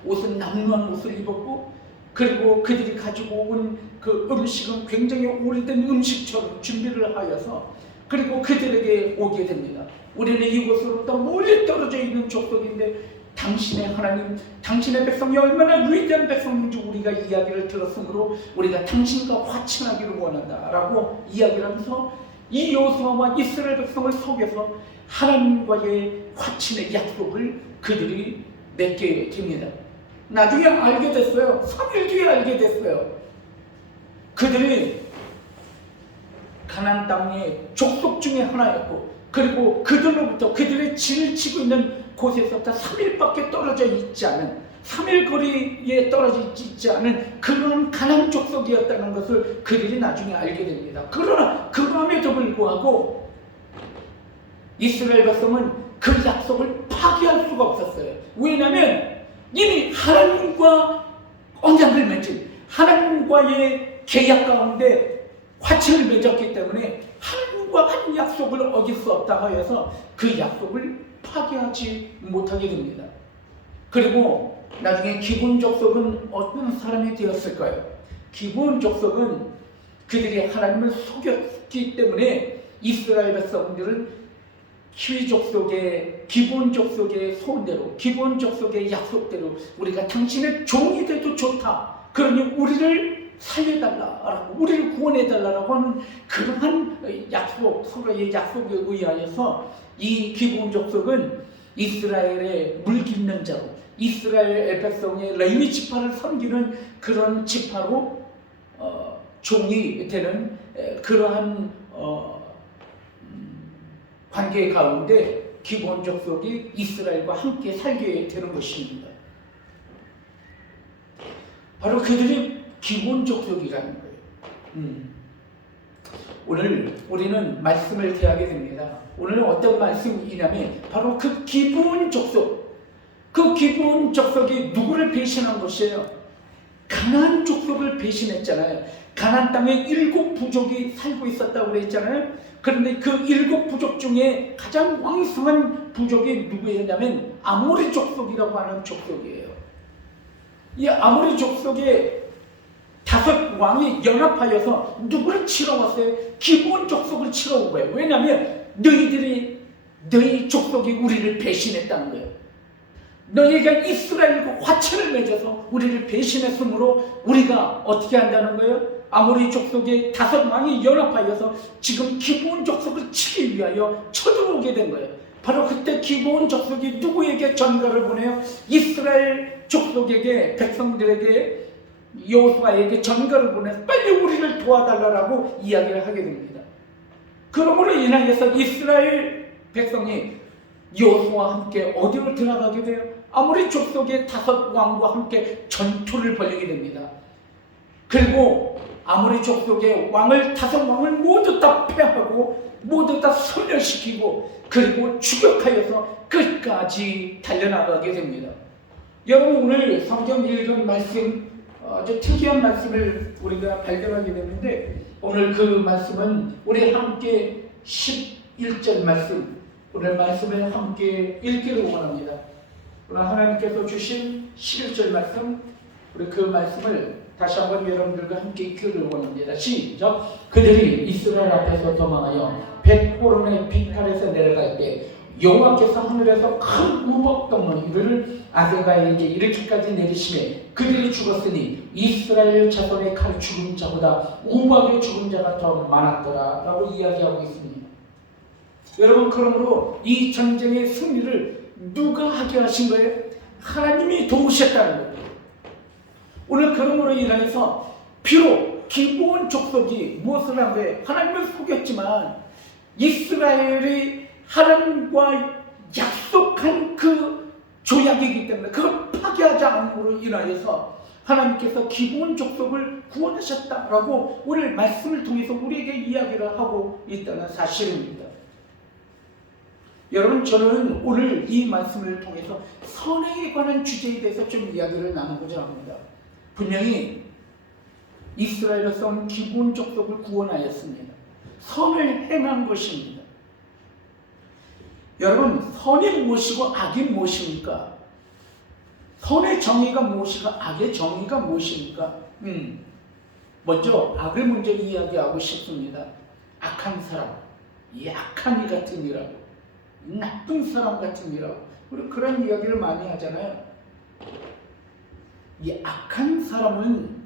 옷은 남루한 옷을 입었고, 그리고 그들이 가지고 온 그 음식은 굉장히 오래된 음식처럼 준비를 하여서 그리고 그들에게 오게 됩니다. 우리는 이곳으로부터 멀리 떨어져 있는 족속인데 당신의 하나님, 당신의 백성이 얼마나 위대한 백성인지 우리가 이야기를 들었으므로 우리가 당신과 화친하기를 원한다라고 이야기를 하면서 이 여호수아와 이스라엘 백성을 속여서 하나님과의 화친의 약속을 그들이 맺게 됩니다. 나중에 알게 됐어요. 3일 뒤에 알게 됐어요. 그들이 가나안 땅의 족속 중에 하나였고, 그리고 그들로부터 그들의 진을 치고 있는 곳에서부터 3일밖에 떨어져 있지 않은, 3일 거리에 떨어져 있지 않은 그런 가나안 족속이었다는 것을 그들이 나중에 알게 됩니다. 그러나 그럼에도 불구하고 이스라엘 백성은 그 약속을 파기할 수가 없었어요. 왜냐하면 이미 하나님과 언약을 맺은, 하나님과의 계약 가운데 화친을 맺었기 때문에 하나님과 한 약속을 어길 수 없다 하여서 그 약속을 파기하지 못하게 됩니다. 그리고 나중에 기브온 족속은 어떤 사람이 되었을까요? 기브온 족속은 그들이 하나님을 속였기 때문에 이스라엘 백성들은 히위 족속의, 기브온 족속의 소원대로, 기브온 족속의 약속대로 우리가 당신의 종이 돼도 좋다, 그러니 우리를 살려달라라고, 우리를 구원해달라고 하는 그러한 약속, 서로의 약속에 의하여서 이 기브온 족속은 이스라엘의 물깃는 자로, 이스라엘 백성의 레위 지파를 섬기는 그런 지파로 종이 되는 그러한 관계 가운데 기브온 족속이 이스라엘과 함께 살게 되는 것입니다. 바로 그들이 기브온 족속이라는 거예요. 오늘 우리는 말씀을 대하게 됩니다. 오늘 어떤 말씀이냐면 바로 그 기브온 족속, 그 기브온 족속이 누구를 배신한 것이에요? 가나안 족속을 배신했잖아요. 가나안 땅에 7 부족이 살고 있었다고 그랬잖아요. 그런데 그 7 부족 중에 가장 왕성한 부족이 누구였냐면 아모리 족속이라고 하는 족속이에요. 이 아모리 족속의 5 왕이 연합하여서 누구를 치러 왔어요? 기브온 족속을 치러 온 거예요. 왜냐하면 너희 족속이 우리를 배신했다는 거예요. 너희가 이스라엘과 화친을 맺어서 우리를 배신했으므로 우리가 어떻게 한다는 거예요? 아모리 족속의 5 왕이 연합하여서 지금 기브온 족속을 치기 위하여 쳐들어오게 된 거예요. 바로 그때 기브온 족속이 누구에게 전가를 보내요? 이스라엘 족속에게, 백성들에게, 여호수아에게 전가를 보내서 빨리 우리를 도와달라고 이야기를 하게 됩니다. 그러므로 인하여서 이스라엘 백성이 여호수아와 함께 어디로 들어가게 돼요? 아모리 족속의 5 왕과 함께 전투를 벌이게 됩니다. 그리고 아모리 족속의 왕을 5 왕을 모두 다 패하고 모두 다 소멸시키고 그리고 추격하여서 끝까지 달려나가게 됩니다. 여러분, 오늘 성경 읽은 말씀, 아주 특이한 말씀을 우리가 발견하게 됐는데, 오늘 그 말씀은 우리 함께 11절 말씀, 오늘 말씀을 함께 읽기를 원합니다. 오늘 하나님께서 주신 11절 말씀, 우리 그 말씀을 다시 한번 여러분들과 함께 읽기를 원합니다. 시작. 그들이 이스라엘 앞에서 도망하여 벳호론의 비탈에서 내려갈 때 여호와께서 하늘에서 큰 우박 덩어리를 아세가에게 이르기까지 내리시매 그들이 죽었으니 이스라엘 자손의 칼 죽은 자보다 우박의 죽은 자가 더 많았더라 라고 이야기하고 있습니다. 여러분, 그러므로 이 전쟁의 승리를 누가 하게 하신 거예요? 하나님이 도우셨다는 거예요. 오늘 그러므로 인하여서 비록 기브온 족속이 무엇을 한 거예요? 하나님을 속였지만 이스라엘이 하나님과 약속한 그 조약이기 때문에 그걸 파괴하지 않음으로 인하여서 하나님께서 기브온 족속을 구원하셨다라고 오늘 말씀을 통해서 우리에게 이야기를 하고 있다는 사실입니다. 여러분, 저는 오늘 이 말씀을 통해서 선행에 관한 주제에 대해서 좀 이야기를 나누고자 합니다. 분명히 이스라엘 백성은 기브온 족속을 구원하였습니다. 선을 행한 것입니다. 여러분, 선이 무엇이고 악이 무엇입니까? 선의 정의가 무엇이고 악의 정의가 무엇입니까? 먼저 악을 먼저 이야기하고 싶습니다. 악한 사람, 약한 이 같은 이라고, 나쁜 사람 같은 이라고, 우리 그런 이야기를 많이 하잖아요. 이 악한 사람은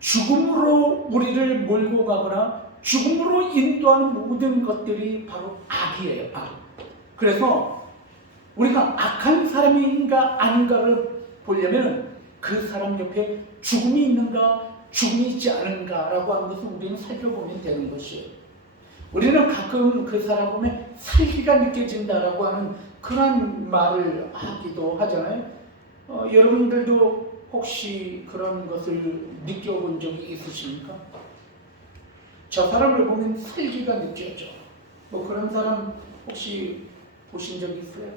죽음으로 우리를 몰고 가거나 죽음으로 인도하는 모든 것들이 바로 악이에요. 악. 그래서 우리가 악한 사람인가 아닌가를 보려면 그 사람 옆에 죽음이 있는가 죽음이 있지 않은가라고 하는 것을 우리는 살펴보면 되는 것이에요. 우리는 가끔 그 사람 보면 살기가 느껴진다라고 하는 그런 말을 하기도 하잖아요. 여러분들도 혹시 그런 것을 느껴본 적이 있으십니까? 저 사람을 보면 살기가 느껴져. 뭐 그런 사람 혹시 보신 적 있어요?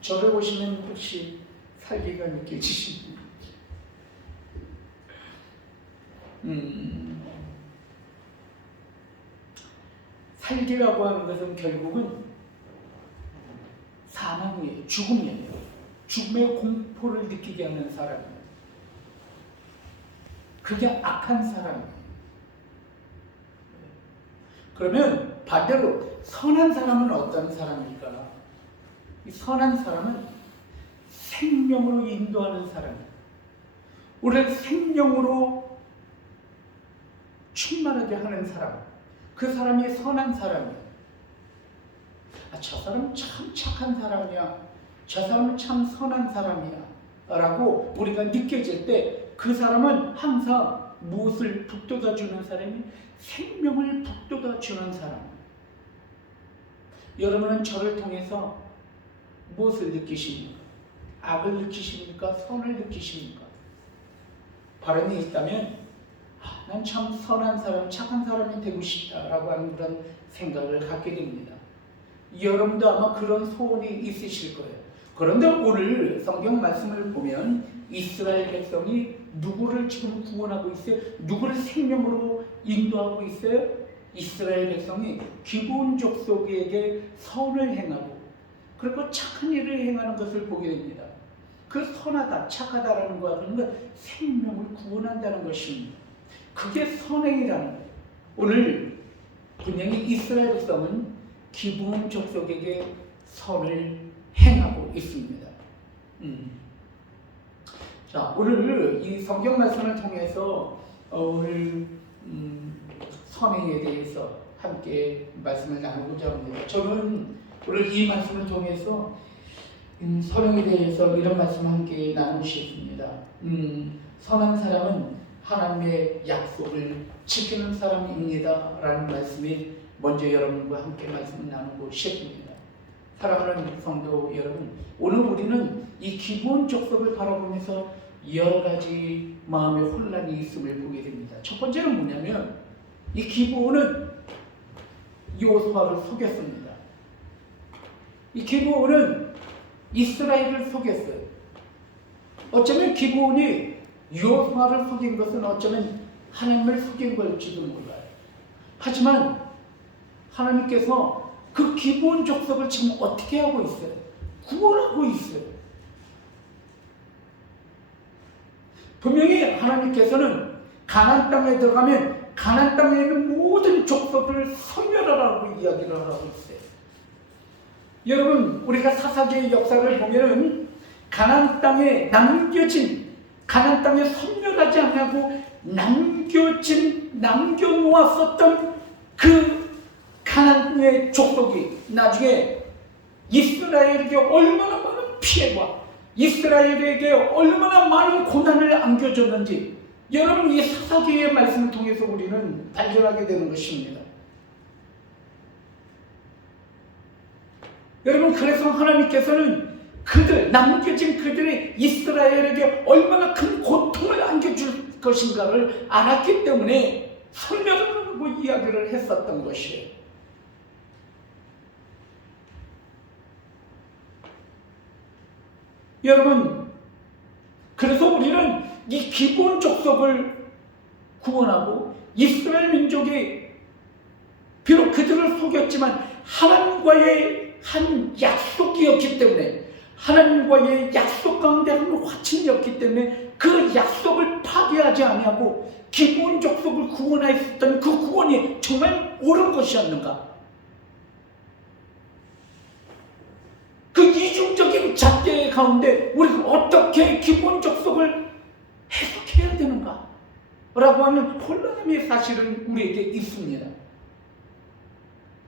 저를 보시면 혹시 살기가 느껴지십니까? 살기라고 하는 것은 결국은 사망이에요. 죽음이에요. 죽음의 공포를 느끼게 하는 사람이에요. 그게 악한 사람이에요. 그러면 반대로 선한 사람은 어떤 사람일까? 이 선한 사람은 생명으로 인도하는 사람이에요. 우리를 생명으로 충만하게 하는 사람, 그 사람이 선한 사람이에요. 저 사람은 참 착한 사람이야, 저 사람은 참 선한 사람이야 라고 우리가 느껴질 때 그 사람은 항상 무엇을 북돋아주는 사람이? 생명을 북돋아주는 사람. 여러분은 저를 통해서 무엇을 느끼십니까? 악을 느끼십니까? 선을 느끼십니까? 바람이 있다면 난 참 선한 사람, 착한 사람이 되고 싶다라고 하는 그런 생각을 갖게 됩니다. 여러분도 아마 그런 소원이 있으실 거예요. 그런데 오늘 성경 말씀을 보면 이스라엘 백성이 누구를 지금 구원하고 있어요? 누구를 생명으로 인도하고 있어요? 이스라엘 백성이 기브온 족속에게 선을 행하고 그리고 착한 일을 행하는 것을 보게 됩니다. 그 선하다, 착하다라는 것은 생명을 구원한다는 것입니다. 그게 선행이라는 거예요. 오늘 분명히 이스라엘 백성은 기브온 족속에게 선을 행하고 있습니다. 자, 오늘 이 성경 말씀을 통해서 오늘 선행에 대해서 함께 말씀을 나누고자 합니다. 저는 오늘 이 말씀을 통해서 선행에 대해서 이런 말씀을 함께 나누고 싶습니다. 선한 사람은 하나님의 약속을 지키는 사람입니다 라는 말씀이 먼저 여러분과 함께 말씀을 나누고 싶습니다. 사랑하는 성도 여러분, 오늘 우리는 이 기브온 족속을 바라보면서 여러 가지 마음의 혼란이 있음을 보게 됩니다. 첫 번째는 뭐냐면 이 기브온은 여호수아를 속였습니다. 이 기브온은 이스라엘을 속였어요. 어쩌면 기브온이 여호수아를 속인 것은 어쩌면 하나님을 속인 걸지도 몰라요. 하지만 하나님께서 그 기브온 족속을 지금 어떻게 하고 있어요? 구원하고 있어요. 분명히 하나님께서는 가나안 땅에 들어가면 가나안 땅에 있는 모든 족속을 소멸하라고 이야기를 하고 있어요. 여러분, 우리가 사사기의 역사를 보면은 가나안 땅에 섬멸하지 않고 남겨놓았었던 그 가나안의 족속이 나중에 이스라엘에게 얼마나 많은 피해와 이스라엘에게 얼마나 많은 고난을 안겨줬는지 여러분, 이 사사기의 말씀을 통해서 우리는 발견하게 되는 것입니다. 여러분, 그래서 하나님께서는 남겨진 그들이 이스라엘에게 얼마나 큰 고통을 안겨줄 것인가를 알았기 때문에 설명을 하고 이야기를 했었던 것이에요. 여러분, 그래서 우리는 이 기본 족속을 구원하고 이스라엘 민족이 비록 그들을 속였지만 하나님과의 한 약속이었기 때문에 하나님과의 약속 가운데 한 화친이었기 때문에 그 약속을 파괴하지 아니하고 기본 족속을 구원하였던 그 구원이 정말 옳은 것이었는가? 그 이중적인 잣대 가운데 우리가 어떻게 기본 족속을 해석해야 되는가? 라고 하는 혼란함이 사실은 우리에게 있습니다.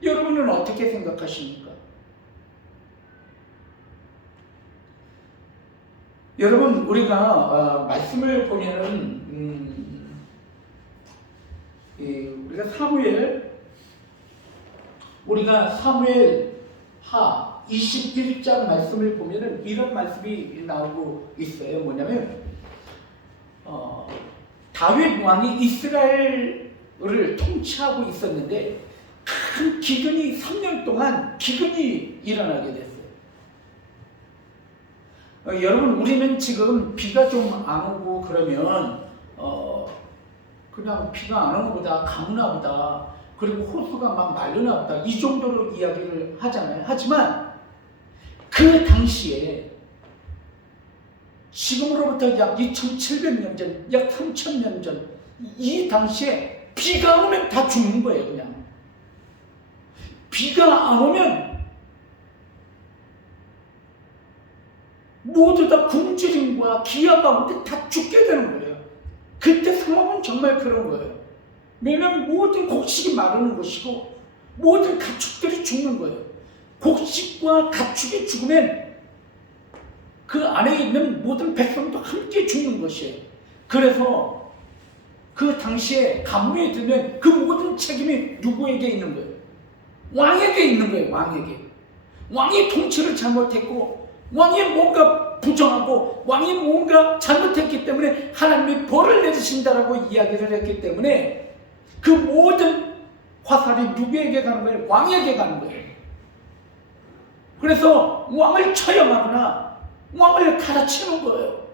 여러분은 어떻게 생각하십니까? 여러분, 우리가 말씀을 보면은 우리가 사무엘 하 21장 말씀을 보면은 이런 말씀이 나오고 있어요. 뭐냐면 다윗 왕이 이스라엘을 통치하고 있었는데 큰 기근이 3년 동안 기근이 일어나게 됐어요. 여러분, 우리는 지금 비가 좀 안 오고 그러면 그냥 비가 안 오는 보다 가무나 보다 그리고 호수가 막 마르나 보다 이 정도로 이야기를 하잖아요. 하지만 그 당시에 지금으로부터 약 2700년 전, 약 3000년 전 이 당시에 비가 오면 다 죽는 거예요. 그냥 비가 안 오면 모두 다 굶주림과 기아 가운데 다 죽게 되는 거예요. 그때 상황은 정말 그런 거예요. 왜냐하면 모든 곡식이 마르는 것이고 모든 가축들이 죽는 거예요. 곡식과 가축이 죽으면 그 안에 있는 모든 백성도 함께 죽는 것이에요. 그래서 그 당시에 가뭄이 들면 그 모든 책임이 누구에게 있는 거예요? 왕에게 있는 거예요. 왕에게. 왕이 통치를 잘못했고 왕이 뭔가 부정하고 왕이 뭔가 잘못했기 때문에 하나님이 벌을 내리신다라고 이야기를 했기 때문에 그 모든 화살이 누구에게 가는 거예요? 왕에게 가는 거예요. 그래서 왕을 처형하거나 왕을 갈아치는 거예요.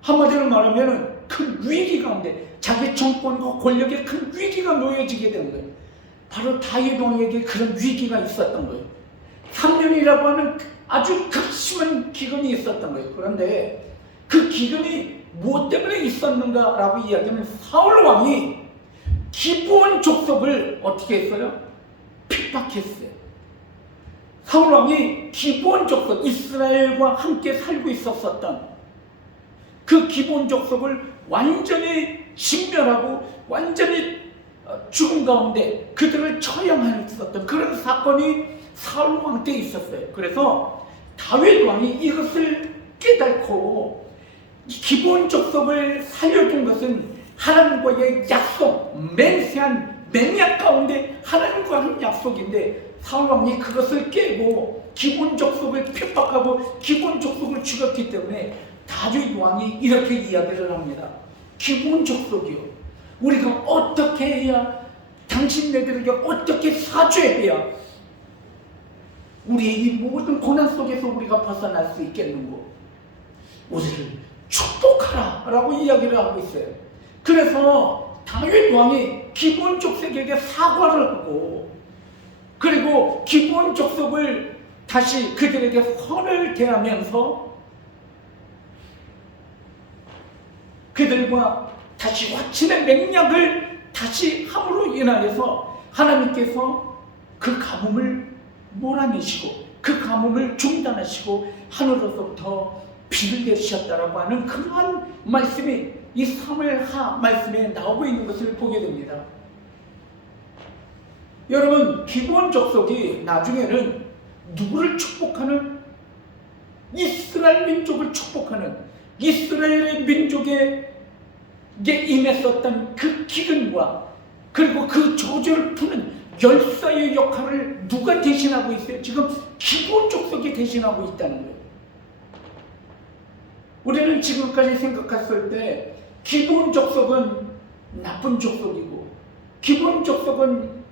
한마디로 말하면 큰 위기 가운데 자기 정권과 권력에 큰 위기가 놓여지게 되는 거예요. 바로 다윗 왕에게 그런 위기가 있었던 거예요. 3년이라고 하는 아주 극심한 기근이 있었던 거예요. 그런데 그 기근이 무엇 때문에 있었는가라고 이야기하면 사울 왕이 기브온 족속을 어떻게 했어요? 핍박했어요. 사울 왕이 기브온 족속, 이스라엘과 함께 살고 있었던 그 기브온 족속을 완전히 진멸하고 완전히 죽음 가운데 그들을 처형했었던 그런 사건이 사울 왕 때 있었어요. 그래서 다윗 왕이 이것을 깨닫고 기브온 족속을 살려준 것은 하나님과의 약속, 맹세한 맹약 가운데 하나님과 한 약속인데 사울 왕이 그것을 깨고 기브온 족속을 핍박하고 기브온 족속을 죽였기 때문에 다윗 왕이 이렇게 이야기를 합니다. 기브온 족속이요, 우리가 어떻게 해야, 당신네들에게 어떻게 사죄해야 우리의 이 모든 고난 속에서 우리가 벗어날 수 있겠는고, 우리를 축복하라 라고 이야기를 하고 있어요. 그래서 다윗 왕이 기브온 족속에게 사과를 하고 그리고 기브온 족속을 다시 그들에게 선을 대하면서 그들과 다시 화친의 맹약을 다시 함으로 인하여서 하나님께서 그 가뭄을 몰아내시고 그 가뭄을 중단하시고 하늘로부터 비를 내리셨다라고 하는 그러한 말씀이 이 사무엘하 말씀에 나오고 있는 것을 보게 됩니다. 여러분, 기브온 족속이 나중에는 누구를 축복하는, 이스라엘 민족을 축복하는, 이스라엘의 민족에게 임했었던 그 기근과 그리고 그 저주를 푸는 열사의 역할을 누가 대신하고 있어요? 지금 기브온 족속이 대신하고 있다는 거예요. 우리는 지금까지 생각했을 때 기브온 족속은 나쁜 족속이고, 기브온 족속은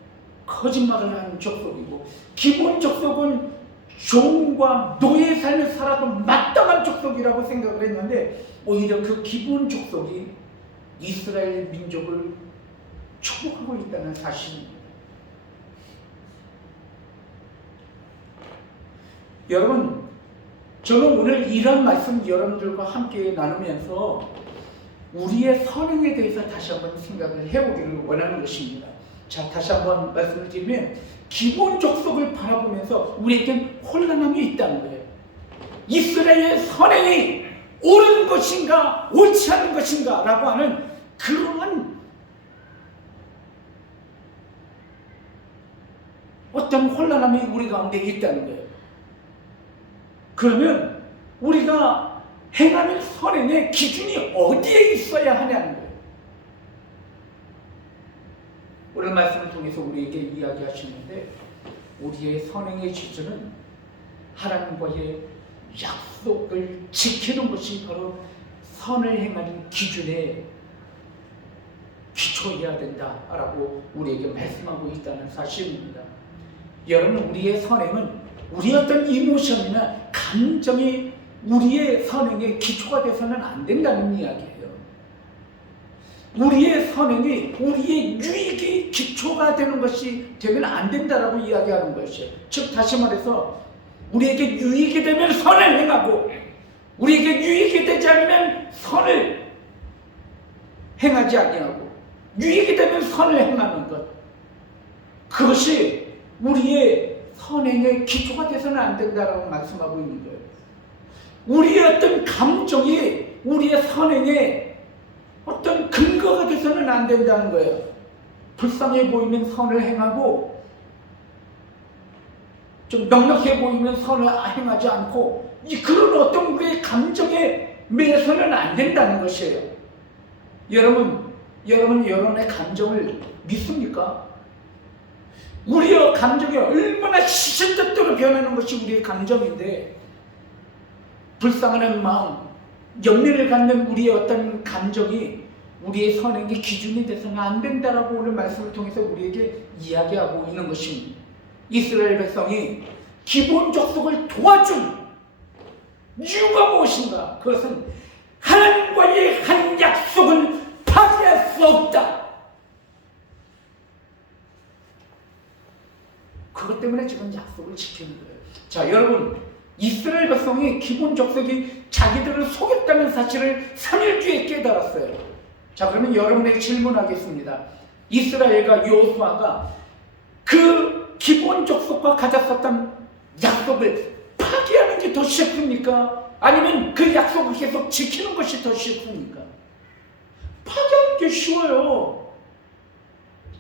거짓말을 하는 족속이고, 기브온 족속은 종과 노예의 삶을 살아도 마땅한 족속이라고 생각을 했는데, 오히려 그 기브온 족속이 이스라엘 민족을 축복하고 있다는 사실입니다. 여러분, 저는 오늘 이런 말씀 여러분들과 함께 나누면서 우리의 선행에 대해서 다시 한번 생각을 해보기를 원하는 것입니다. 자, 다시 한번 말씀을 드리면 기브온 족속을 바라보면서 우리에겐 혼란함이 있다는 거예요. 이스라엘의 선행이 옳은 것인가 옳지 않은 것인가 라고 하는 그러한 어떤 혼란함이 우리 가운데 있다는 거예요. 그러면 우리가 행하는 선행의 기준이 어디에 있어야 하냐는 거예요. 오늘 말씀을 통해서 우리에게 이야기하시는데, 우리의 선행의 기준은 하나님과의 약속을 지키는 것이 바로 선을 행하는 기준에 기초해야 된다라고 우리에게 말씀하고 있다는 사실입니다. 여러분, 우리의 선행은 우리 어떤 이모션이나 감정이 우리의 선행의 기초가 돼서는 안 된다는 이야기예요. 우리의 선행이 우리의 유익이 기초가 되는 것이 되면 안 된다라고 이야기하는 것이에요. 즉, 다시 말해서 우리에게 유익이 되면 선을 행하고, 우리에게 유익이 되지 않으면 선을 행하지 아니하고, 유익이 되면 선을 행하는 것, 그것이 우리의 선행의 기초가 돼서는 안 된다라고 말씀하고 있는 거예요. 우리의 어떤 감정이 우리의 선행의 어떤 근거가 돼서는 안 된다는 거예요. 불쌍해 보이면 선을 행하고, 좀 넉넉해 보이면 선을 행하지 않고, 그런 어떤 우리의 감정에 매여서는 안 된다는 것이에요. 여러분은 여러분의 감정을 믿습니까? 우리의 감정이 얼마나 시시때때로 변하는 것이 우리의 감정인데, 불쌍하는 마음, 연민을 갖는 우리의 어떤 감정이 우리의 선행의 기준이 돼서는 안 된다라고 오늘 말씀을 통해서 우리에게 이야기하고 있는 것입니다. 이스라엘 백성이 기브온 족속을 도와준 이유가 무엇인가? 그것은 하나님과의 한 약속을 파괴할 수 없다. 그것 때문에 지금 약속을 지키는 거예요. 자, 여러분, 이스라엘 백성이 기브온 족속이 자기들을 속였다는 사실을 3일 뒤에 깨달았어요. 자, 그러면 여러분에게 질문하겠습니다. 이스라엘과 여호수아가 그 기브온 족속과 가졌었던 약속을 파기하는 게 더 쉽습니까? 아니면 그 약속을 계속 지키는 것이 더 쉽습니까? 파기하는 게 쉬워요.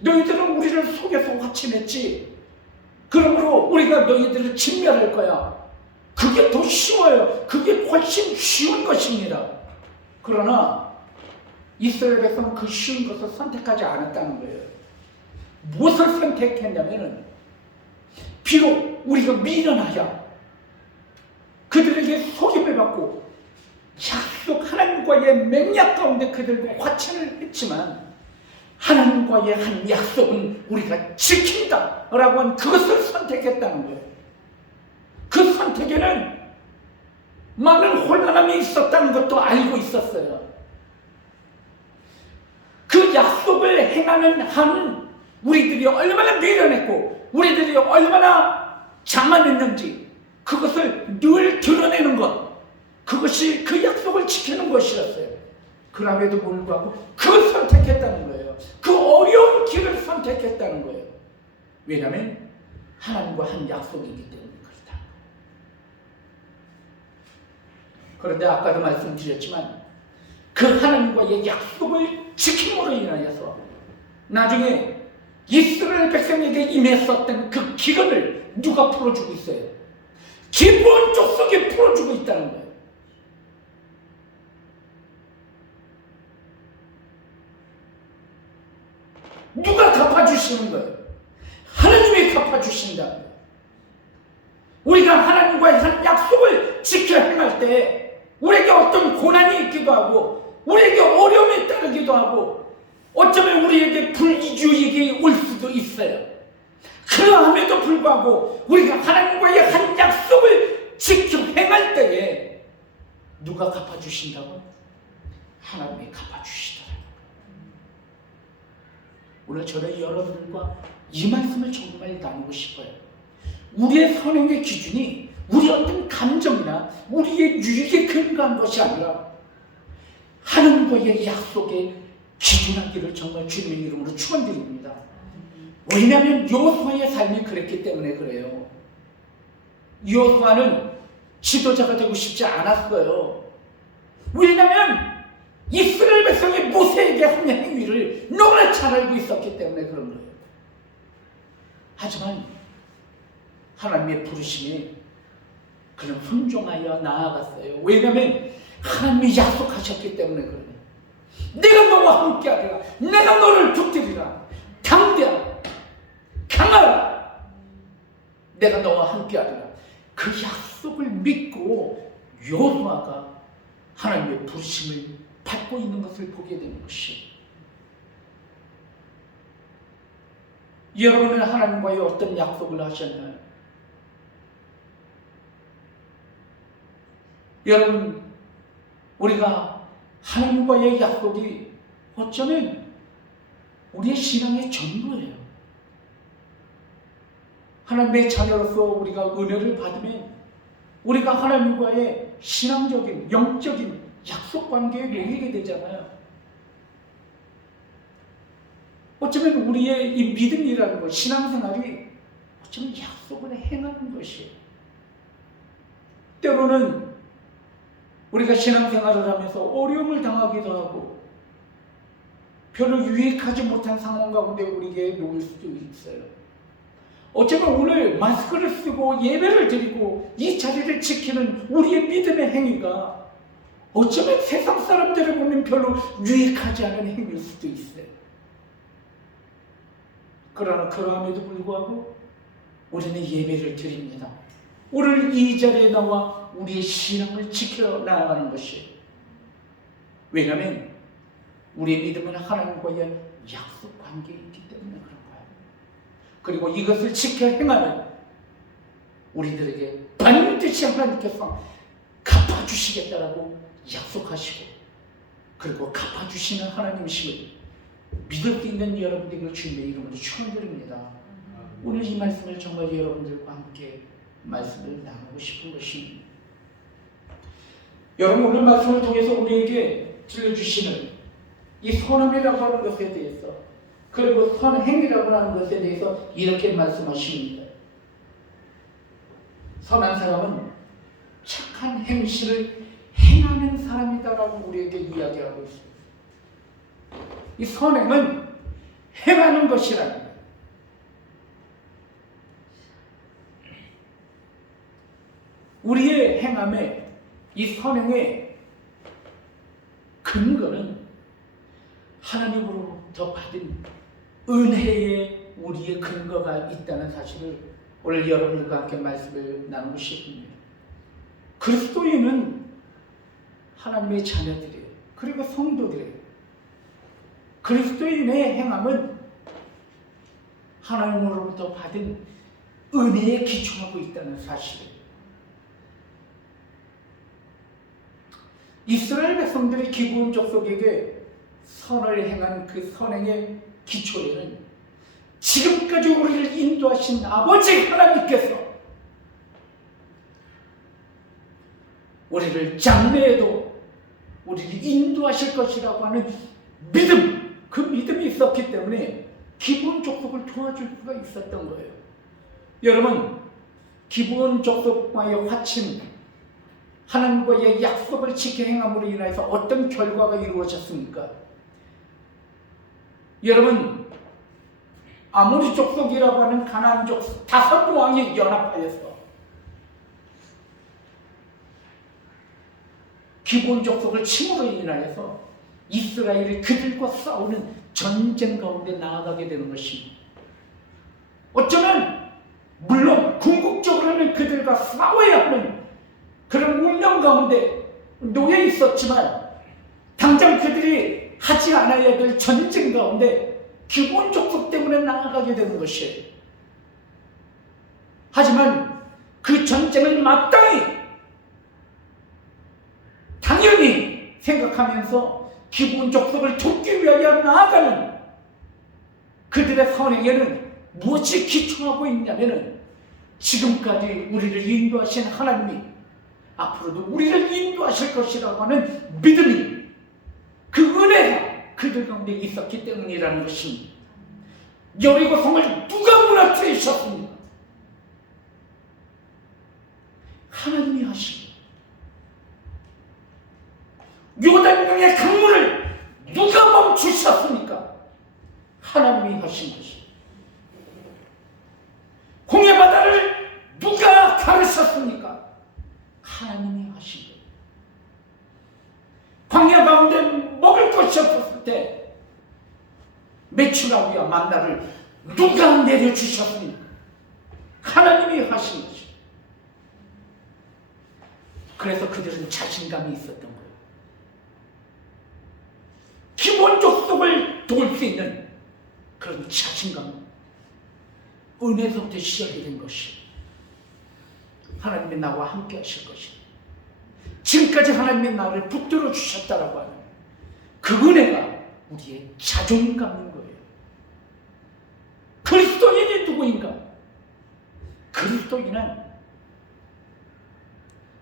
너희들은 우리를 속여서 화친했지. 그러므로 우리가 너희들을 진멸할 거야. 그게 더 쉬워요. 그게 훨씬 쉬운 것입니다. 그러나 이스라엘 백성은 그 쉬운 것을 선택하지 않았다는 거예요. 무엇을 선택했냐면은, 비록 우리가 미련하여 그들에게 속임을 받고 약속 하나님과의 맹약 가운데 그들과 화친을 했지만, 하나님과의 한 약속은 우리가 지킨다 라고 한 그것을 선택했다는 거예요. 그 선택에는 많은 혼란함이 있었다는 것도 알고 있었어요. 그 약속을 행하는 한 우리들이 얼마나 미련했고 우리들이 얼마나 자만했는지 그것을 늘 드러내는 것, 그것이 그 약속을 지키는 것이었어요. 그럼에도 불구하고 그 선택했다는 거예요. 그 어려운 길을 선택했다는 거예요. 왜냐하면 하나님과 한 약속이기 때문에 그렇다. 그런데 아까도 말씀드렸지만 그 하나님과의 약속을 지킴으로 인하여서 나중에 이스라엘 백성에게 임했었던 그 기근을 누가 풀어주고 있어요? 기브온 족속이 풀어주고 있다는 거예요. 누가 갚아주시는 거예요? 하나님이 갚아주신다는 거예요. 우리가 하나님과의 한 약속을 지켜 행할 때 우리에게 어떤 고난이 있기도 하고 우리에게 어려움이 따르기도 하고 어쩌면 우리에게 불이익이 올 수도 있어요. 그러함에도 불구하고 우리가 하나님과의 한 약속을 지켜 행할 때에 누가 갚아주신다고? 하나님이 갚아주시더라고요. 오늘 저는 여러분들과 이 말씀을 정말 나누고 싶어요. 우리의 선행의 기준이 우리 어떤 감정이나 우리의 유익에 근거한 것이 아니라 하나님과의 약속에 기준하기를 정말 주님의 이름으로 축원드립니다. 왜냐하면 여호수아의 삶이 그랬기 때문에 그래요. 여호수아는 지도자가 되고 싶지 않았어요. 왜냐하면 이스라엘 백성이 모세에게 한 행위를 너무나 잘 알고 있었기 때문에 그런 거예요. 하지만 하나님의 부르심에 그는 순종하여 나아갔어요. 왜냐하면 하나님이 약속하셨기 때문에 그래요. 내가 너와 함께하리라. 내가 너를 붙들리라. 담대하라. 강하라. 내가 너와 함께하리라. 그 약속을 믿고 여호수아가 하나님의 부르심을 받고 있는 것을 보게 되는 것이, 여러분은 하나님과의 어떤 약속을 하셨나요? 여러분, 우리가 하나님과의 약속이 어쩌면 우리의 신앙의 전부예요. 하나님의 자녀로서 우리가 은혜를 받으면 우리가 하나님과의 신앙적인, 영적인 약속 관계에 놓이게 되잖아요. 어쩌면 우리의 이 믿음이라는 것, 신앙생활이 어쩌면 약속을 행하는 것이에요. 때로는 우리가 신앙생활을 하면서 어려움을 당하기도 하고 별로 유익하지 못한 상황 가운데 우리에게 놓일 수도 있어요. 어쩌면 오늘 마스크를 쓰고 예배를 드리고 이 자리를 지키는 우리의 믿음의 행위가 어쩌면 세상 사람들을 보면 별로 유익하지 않은 행위일 수도 있어요. 그러나 그러함에도 불구하고 우리는 예배를 드립니다. 오늘 이 자리에 나와 우리의 신앙을 지켜 나아가는 것이, 왜냐하면 우리의 믿음은 하나님과의 약속 관계에 있기 때문에 그런 거예요. 그리고 이것을 지켜 행하면 우리들에게 반드시 하나님께서 갚아주시겠다라고 약속하시고, 그리고 갚아주시는 하나님이심을 믿을 수 있는 여러분들에게 주님의 이름으로 축원드립니다. 오늘 이 말씀을 정말 여러분들과 함께 말씀을 나누고 싶은 것입니다. 여러분, 오늘 말씀을 통해서 우리에게 들려주시는 이 선함이라고 하는 것에 대해서, 그리고 선행이라고 하는 것에 대해서 이렇게 말씀하십니다. 선한 사람은 착한 행실을 행하는 사람이다라고 우리에게 이야기하고 있습니다. 이 선행은 행하는 것이라는 거예요. 우리의 행함에, 이 선행의 근거는 하나님으로부터 받은 은혜에 우리의 근거가 있다는 사실을 오늘 여러분들과 함께 말씀을 나누고 싶습니다. 그리스도인은 하나님의 자녀들이에요. 그리고 성도들이에요. 그리스도인의 행함은 하나님으로부터 받은 은혜에 기초하고 있다는 사실이에요. 이스라엘 백성들이 기브온 족속에게 선을 행한 그 선행의 기초에는 지금까지 우리를 인도하신 아버지 하나님께서 우리를 장래에도 우리를 인도하실 것이라고 하는 믿음, 그 믿음이 있었기 때문에 기브온 족속을 도와줄 수가 있었던 거예요. 여러분, 기브온 족속과의 화친, 하나님과의 약속을 지켜 행함으로 인해서 어떤 결과가 이루어졌습니까? 여러분, 아모리 족속이라고 하는 가나안 족속 5왕이 연합하여서 기브온 족속을 침으로 인하여서 이스라엘이 그들과 싸우는 전쟁 가운데 나아가게 되는 것입니다. 어쩌면 물론 궁극적으로는 그들과 싸워야 하는 그런 운명 가운데 놓여 있었지만 당장 그들이 하지 않아야 될 전쟁 가운데 기브온 족속 때문에 나아가게 되는 것이에요. 하지만 그 전쟁을 마땅히 당연히 생각하면서 기브온 족속을 돕기 위하여 나아가는 그들의 선행에는 무엇이 기초하고 있냐면은 지금까지 우리를 인도하신 하나님이 앞으로도 우리를 인도하실 것이라고 하는 믿음이, 그 은혜가 그들 가운데 있었기 때문이라는 것입니다. 여리고성을 누가 무너뜨리셨습니까? 하나님이 하십니다. 요단강의 강물을 누가 멈추셨습니까? 하나님이 하신 것입니다. 홍해 바다를 누가 가르쳤습니까? 하나님이 하신 거예요. 광야 가운데 먹을 것이 없었을 때 메추라기와 만나를 누가 내려주셨습니까? 하나님이 하신 것이죠. 그래서 그들은 자신감이 있었던 거예요. 기본 족속을 도울 수 있는 그런 자신감, 은혜로부터 시작이 된 것이 하나님이 나와 함께 하실 것이, 지금까지 하나님이 나를 붙들어 주셨다라고 하는 그 은혜가 우리의 자존감인 거예요. 그리스도인이 누구인가? 그리스도인은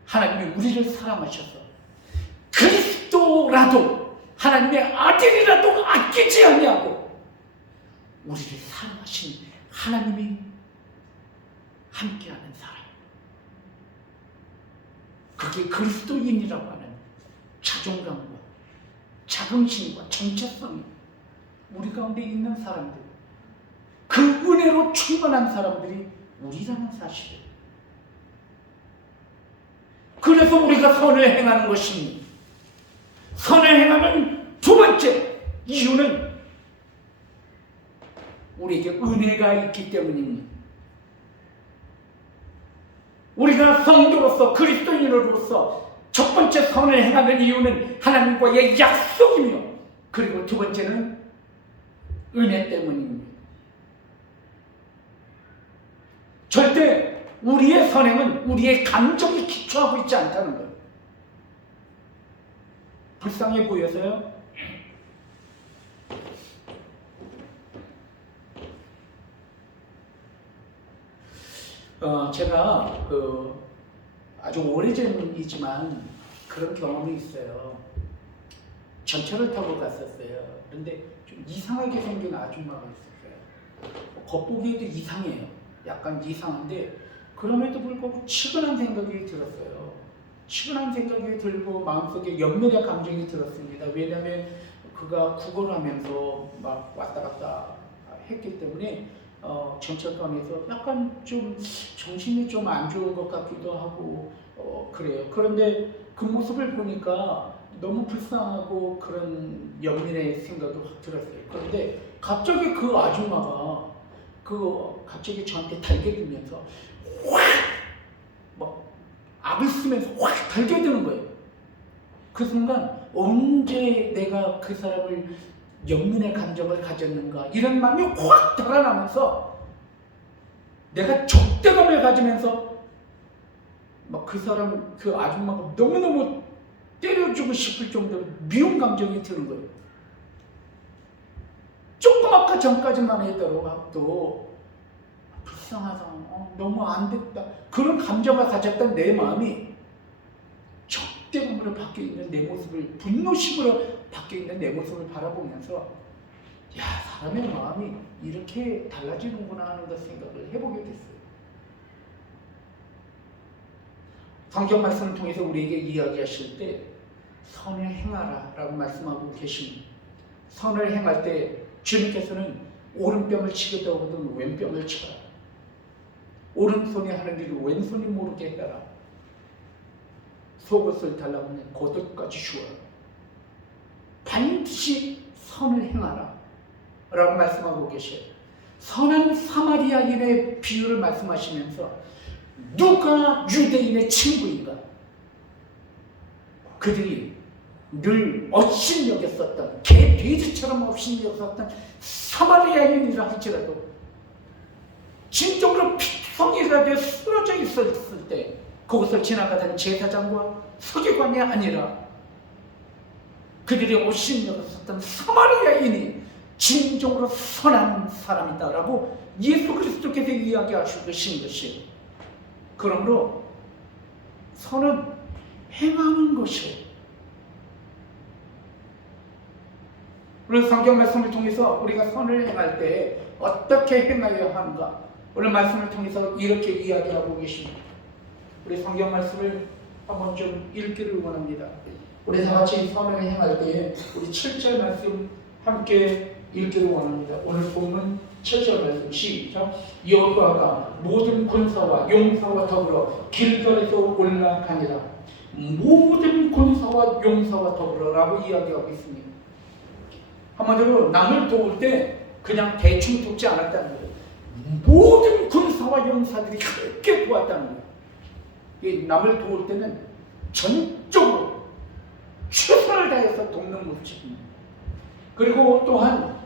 하나님이 우리를 사랑하셔서 그리스도라도 하나님의 아들이라도 아끼지 아니하고 우리를 사랑하신 하나님이 함께하는 사람, 그게 그리스도인이라고 하는 자존감과 자긍심과 정체성이 우리 가운데 있는 사람들, 그 은혜로 충만한 사람들이 우리라는 사실이에요. 그래서 우리가 선을 행하는 것입니다. 선을 행하는 두 번째 이유는 우리에게 은혜가 있기 때문입니다. 우리가 성도로서 그리스도인으로서 첫 번째 선을 행하는 이유는 하나님과의 약속이며, 그리고 두 번째는 은혜 때문입니다. 절대 우리의 선행은 우리의 감정에 기초하고 있지 않다는 거예요. 불쌍해 보여서요? 제가 아주 오래전이지만 그런 경험이 있어요. 전철을 타고 갔었어요. 그런데 좀 이상하게 생긴 아줌마가 있었어요. 겉보기에도 이상해요. 약간 이상한데 그럼에도 불구하고 치근한 생각이 들었어요. 치근한 생각이 들고 마음속에 연민의 감정이 들었습니다. 왜냐하면 그가 구걸을 하면서 막 왔다 갔다 했기 때문에 전철관에서 약간 좀 정신이 좀 안 좋은 것 같기도 하고 그래요. 그런데 그 모습을 보니까 너무 불쌍하고 그런 연민의 생각이 확 들었어요. 그런데 갑자기 그 아줌마가 갑자기 저한테 달겨들면서 확 악을 쓰면서 확 달겨드는 거예요. 그 순간 언제 내가 그 사람을 연민의 감정을 가졌는가 이런 마음이 확 달아나면서 내가 적대감을 가지면서 막 그 사람, 그 아줌마가 너무너무 때려주고 싶을 정도로 미운 감정이 드는 거예요. 조금 아까 전까지만 해도 불쌍하다, 너무 안 됐다, 그런 감정을 가졌던 내 마음이 적대감으로 바뀌어있는 내 모습을, 분노심으로 바뀌어있는 내 모습을 바라보면서 야, 사람의 마음이 이렇게 달라지는구나 하는 것 생각을 해보게 됐어요. 성경 말씀을 통해서 우리에게 이야기하실 때 선을 행하라 라고 말씀하고 계십니다. 선을 행할 때 주님께서는 오른뺨을 치겠다고 하든 왼뺨을 쳐라. 오른손이 하는 일을 왼손이 모르게 해라. 속옷을 달라고 하면 겉옷까지 주어라. 반드시 선을 행하라 라고 말씀하고 계셔요. 선한 사마리아인의 비유를 말씀하시면서 누가 유대인의 친구인가? 그들이 늘 업신여겼었던 개 돼지처럼 업신여겼었던 사마리아인이라 할지라도 진정으로 피성이라도 쓰러져 있었을 때 그것을 지나가던 제사장과 서기관이 아니라 그들이 업신여겼었던 사마리아인이 진정으로 선한 사람이다라고 예수 그리스도께서 이야기하시고 계신 것이에요. 그러므로 선은 행하는 것이에요. 오늘 성경 말씀을 통해서 우리가 선을 행할 때 어떻게 행하여야 하는가? 오늘 말씀을 통해서 이렇게 이야기하고 계십니다. 우리 성경 말씀을 한번 좀 읽기를 원합니다. 우리 다 같이 선을 행할 때 우리 7절 말씀 함께 읽기를 원합니다. 오늘 본문 7절 말씀 시작. 여호와가 모든 군사와 용사와 더불어 길갈에서 올라가니라. 모든 군사와 용사와 더불어라고 이야기하고 있습니다. 한마디로 남을 도울 때 그냥 대충 돕지 않았다는 거예요. 모든 군사와 용사들이 함께 도왔다는 거예요. 이 남을 도울 때는 전적으로 최선을 다해서 돕는 모습입니다. 그리고 또한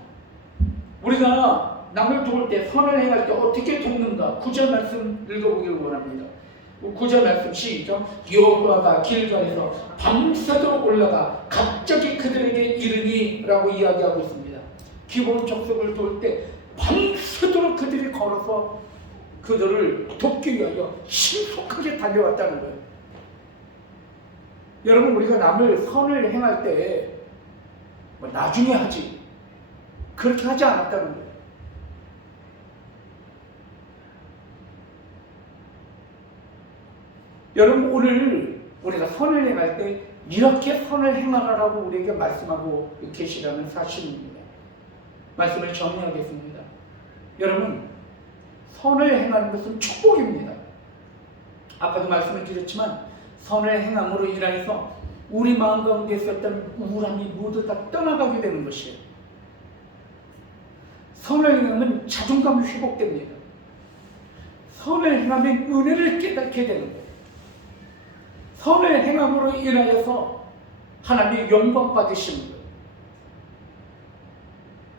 우리가 남을 도울 때, 선을 행할 때 어떻게 돕는가? 9절 말씀 읽어보기를 원합니다. 9절 말씀 시작. 여호와가 길갈에서 밤새도록 올라가 갑자기 그들에게 이르니 라고 이야기하고 있습니다. 기본 족속을 도울 때 밤새도록 그들이 걸어서 그들을 돕기 위하여 신속하게 달려왔다는 거예요. 여러분, 우리가 남을 선을 행할 때 뭐 나중에 하지 그렇게 하지 않았다는 거예요. 여러분, 오늘 우리가 선을 행할 때 이렇게 선을 행하라고 우리에게 말씀하고 계시다는 사실입니다. 말씀을 정리하겠습니다. 여러분, 선을 행하는 것은 축복입니다. 아까도 말씀을 드렸지만 선을 행함으로 인하여서 우리 마음 가운데 있었던 우울함이 모두 다 떠나가게 되는 것이에요. 선을 행하면 자존감이 회복됩니다. 선을 행하면 은혜를 깨닫게 되는 거예요. 선을 행함으로 인하여서 하나님의 영광 받으시는 거예요.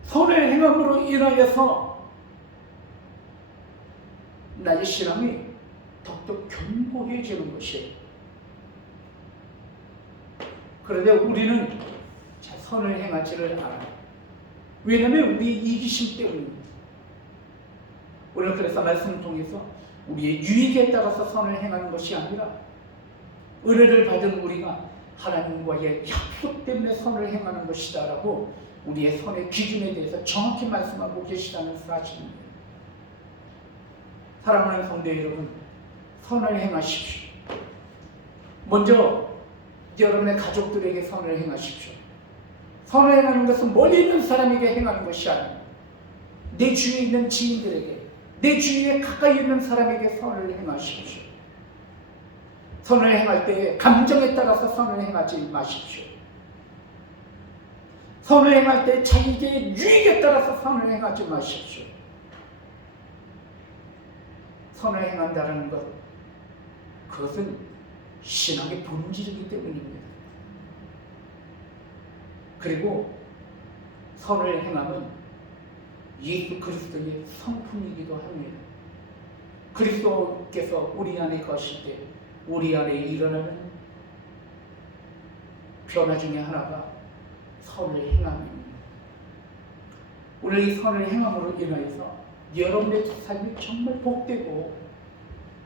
선을 행함으로 인하여서 나의 신앙이 더욱더 견고해지는 것이에요. 그런데 우리는 잘 선을 행하지를 않아요. 왜냐하면 우리의 이기심 때문입니다. 오늘 그래서 말씀을 통해서 우리의 유익에 따라서 선을 행하는 것이 아니라 은혜를 받은 우리가 하나님과의 약속 때문에 선을 행하는 것이다 라고 우리의 선의 기준에 대해서 정확히 말씀하고 계시다는 사실입니다. 사랑하는 성도 여러분, 선을 행하십시오. 먼저 여러분의 가족들에게 선을 행하십시오. 선을 행하는 것은 멀리 있는 사람에게 행하는 것이 아닙니다. 내 주위에 있는 지인들에게, 내 주위에 가까이 있는 사람에게 선을 행하십시오. 선을 행할 때 감정에 따라서 선을 행하지 마십시오. 선을 행할 때 자기의 유익에 따라서 선을 행하지 마십시오. 선을 행한다는 것, 그것은 신앙의 본질이기 때문입니다. 그리고 선을 행함은 예수 그리스도의 성품이기도 합니다. 그리스도께서 우리 안에 거실 때 우리 안에 일어나는 변화 중에 하나가 선을 행함입니다. 오늘 이 선을 행함으로 인하여서 여러분의 삶이 정말 복되고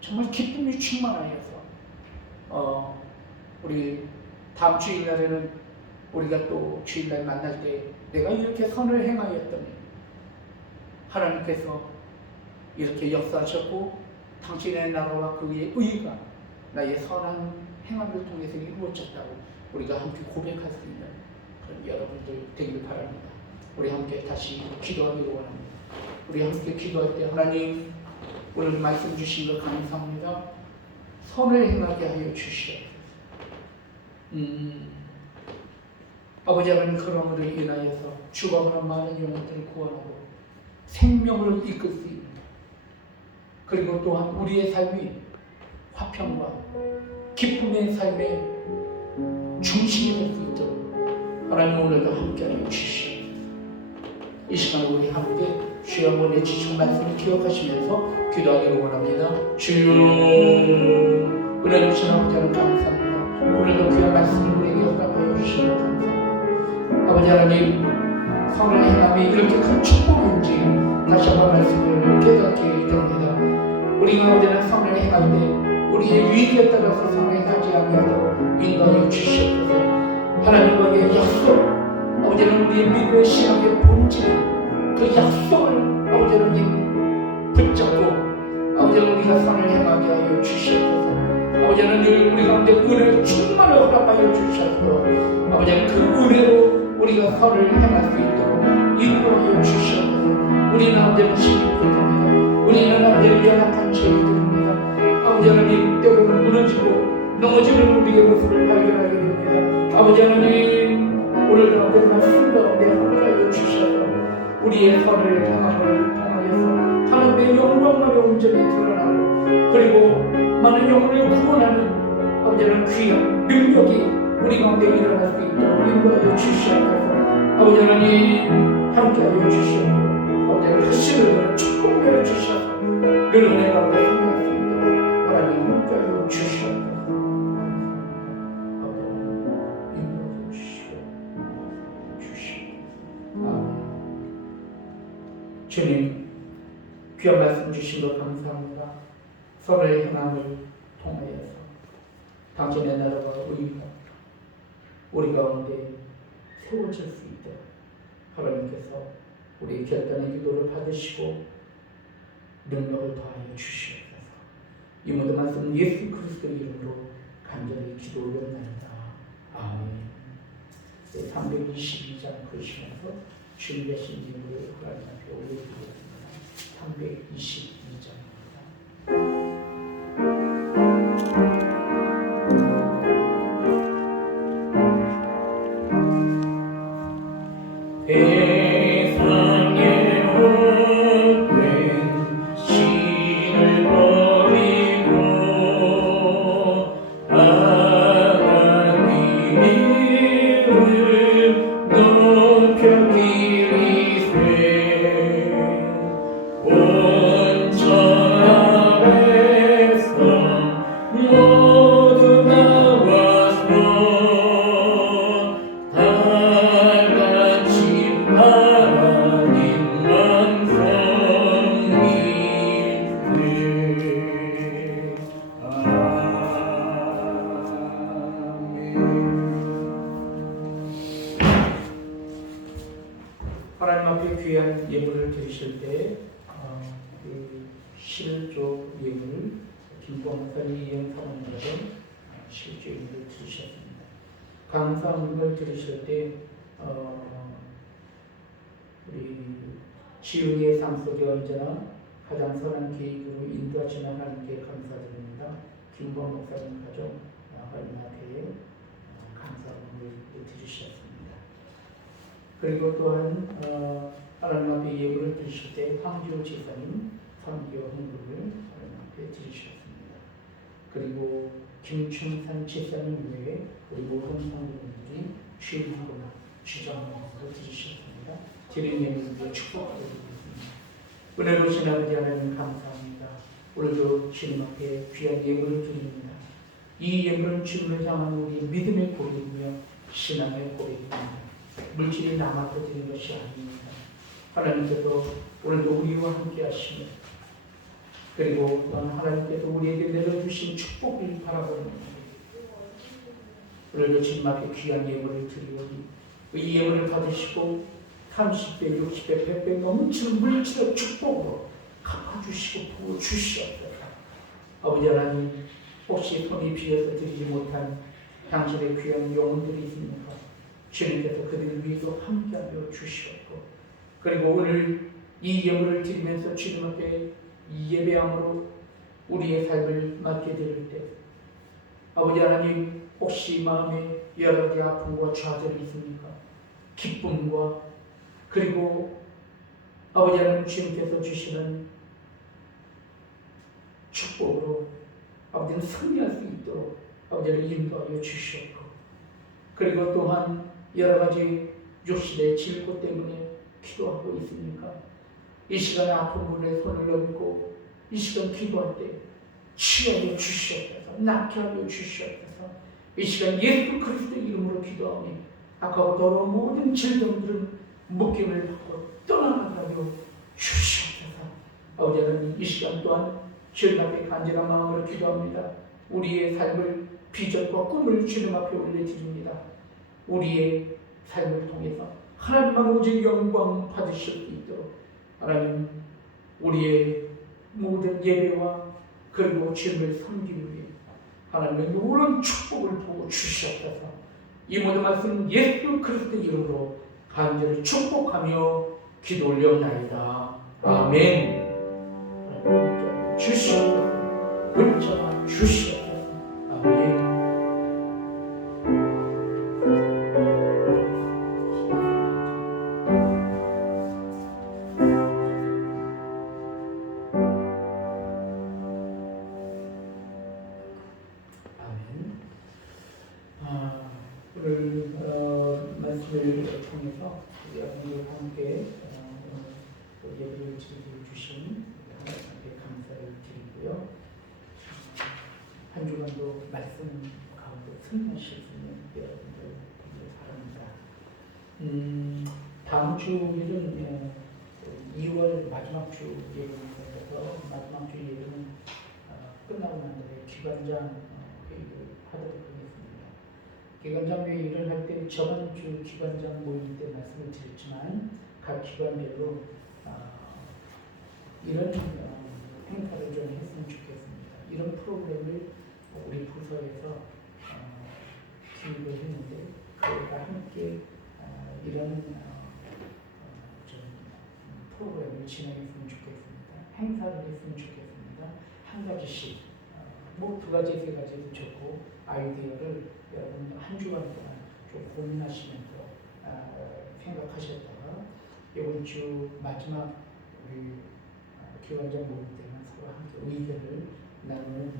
정말 기쁨이 충만하여서 우리 다음 주일날에는 우리가 또 주일날 만날 때 내가 이렇게 선을 행하였더니 하나님께서 이렇게 역사하셨고 당신의 나라와 그의 의가 나의 선한 행함을 통해서 이루어졌다고 우리가 함께 고백할 수 있는 그런 여러분들 되길 바랍니다. 우리 함께 다시 기도하기를 원합니다. 우리 함께 기도할 때 하나님 오늘 말씀 주신 것 감사합니다. 선을 행하게 하여 주시옵소서. 아버지 하나님 그러므로 인하여서 죽어가는 많은 영혼들을 구원하고 생명을 이끌 수 있는 그리고 또한 우리의 삶이 화평과 기쁨의 삶의 중심이 될 수 있도록 하나님 오늘도 함께하여 주시옵소서. 이 시간에 우리 함께 주여 한번 내주신 말씀을 기억하시면서 기도하기를 원합니다. 주여 은혜 주신 아버지 하나님 감사합니다. 오늘도 귀한 말씀을 우리에게 허락하여 주시고 감사합니다. 아버지 하나님 선을 행함이 이렇게 큰 축복인지 다시 한번 말씀을 깨닫게 됩니다. 우리가 어제는 선을 행할 때 우리의 위기에 따라서 선을 행하지 아니하도록 인도하여 주시옵소서. 하나님과의 약속 아버지는 우리의 믿음의 신앙의 본질 그 약속을 아버지 하나님 붙잡고 아버지 우리가 선을 행하게 하여 주시옵소서. 아버지 하나님 우리 가운데 은혜를 충만히 허락하여 주셔서 아버지 하나님 그 은혜로 우리가 선을 행할 수 있도록 인도하여 주시옵소서. 우리는 아버지 신입입니다. 우리는 아버지 연약한 죄인들입니다. 아버지 하나님 때로는 무너지고 넘어지는 우리의 모습을 발견하게 됩니다. 아버지 하나님 오늘도 아버지 말씀 가운데 허락하여 주셔서 우리의 선을 행함을 통하여서 하나님의 영광만이 온전히 드러나고 그리고 많은 영혼을 구원하는 아버지 하나님 귀한 능력이 우리 가운데 일어날 수 있도록 인도하여 주시옵소서. 아버지 하나님 함께하여 주시옵소서. 아버지 하나님 다시는 축복을 주셔서 늘 은혜 가운데 성장할 수 있도록 하나님 함께하여 주시옵소서. 아버지 하나님 인도하여 주시옵소서. 아멘. 주님 귀한 말씀 주신 것 감사합니다. 선을 행함을 통하여서 당신의 나라와 의가 우리 가운데 세워질 수 있도록 하나님께서 우리의 결단의 기도를 받으시고 능력을 더하여 주시옵소서. 이 모든 말씀 예수 그리스도의 이름으로 간절히 기도 올렸나이다. 아멘. 322장 그러시면서 준비하신 예물을 하나님 앞에 올려드리겠습니다. 322장입니다. 하나님 앞에 귀한 예물을 드리실 때 그 실조 예물 김봉선이 이행사원님께서 실조 예물을 드리셨습니다. 감사함을 드리실 때 우리 지웅의 삶 속에 언제나 가장 선한 계획으로 인도하시는 하나님께 감사드립니다. 김봉 목사님 가족 하나님 앞에 감사함을 드리셨습니다. 그리고 또한 하나님 앞에 예물을 드리실 때 황지호 지사님 3개월 헌금을 하나님 앞에 드리셨습니다. 그리고 김춘산 지사님 외에 우리 모든 성도님들이 주일하거나 주정으로 드리셨습니다. 드린 예물을 축복하고 드리겠습니다. 은혜로우신 아버지 하나님 감사합니다. 오늘도 주님 앞에 귀한 예물을 드립니다. 이 예물은 주님을 향한 우리의 믿음의 고백이며 신앙의 고백입니다. 물질이 남아서 드린 것이 아닙니다. 하나님께서 오늘도 우리와 함께 하시며 그리고 하나님께서 우리에게 내려주신 축복을 바라보는 오늘도 주님 앞에 귀한 예물을 드리오니 이 예물을 받으시고 30배, 60배, 100배 넘치는 물질의 축복으로 갚아주시고 부어주시옵소서. 아버지 하나님 혹시 손이 비어서 드리지 못한 당신의 귀한 영혼들이 있습니까? 주님께서 그들을 위해서 함께하여 주시옵고, 그리고 오늘 이 예물을 드리면서 주님 앞에 이 예배함으로 우리의 삶을 맡게 될 때, 아버지 하나님, 혹시 마음에 여러 가지 아픔과 좌절이 있습니까? 기쁨과, 그리고 아버지 하나님, 주님께서 주시는 축복으로 아버지는 승리할 수 있도록 아버지를 인도하여 주시옵고, 그리고 또한 여러 가지 육신의 질고 때문에 기도하고 있습니까? 이 시간에 아픈 분의 손을 얹고 이 시간 기도할 때 치유하여 주시옵소서, 낫게 하여 주시옵소서. 이 시간 예수 그리스도의 이름으로 기도하니 아까와 더러운 모든 질병들은 묶임을 받고 떠나가게 하여 주시옵소서. 아버지 하나님, 이 시간 또한 주님 앞에 간절한 마음으로 기도합니다. 우리의 삶을, 비전과 꿈을 주님 앞에 올려드립니다. 우리의 삶을 통해서 하나님만 오직 영광 받으실 수 있도록 하나님, 우리의 모든 예배와 그리고 주님을 섬기기 위해 하나님의 놀라운 축복을 부어 주시옵소서. 이 모든 말씀 예수 그리스도의 이름으로 간절히 축복하며 기도 올려옵나이다. 아멘. 주시옵소서. 문자 주시옵소서. 아멘. 오늘 말씀을 통해서 여러분들과 함께 예배를 드려주신 하나님께 감사를 드리고요. 한 주간도 말씀 가운데 승리하실 수 있는 여러분들 바랍니다. 다음 주일은 2월 마지막 주 예배입니다. 마지막 주 예배는 끝나고 난 뒤에 기관장 회의를 하도록 하겠습니다. 기관장 회의를 할 때 저번 주 기관장 모임 때 말씀을 드렸지만 각 기관별로 이런 행사를 좀 했으면 좋겠습니다. 이런 프로그램을 우리 부서에서 기획을 했는데 그와 함께 이런 좀 프로그램을 진행했으면 좋겠습니다. 행사를 했으면 좋겠습니다. 한 가지씩 뭐 두 가지, 세 가지도 좋고 아이디어를 여러분 한 주간 동안 좀 고민하시면서 생각하셨다가 이번 주 마지막 우리 기관장 모임 때는 서로 함께 의견을 나누는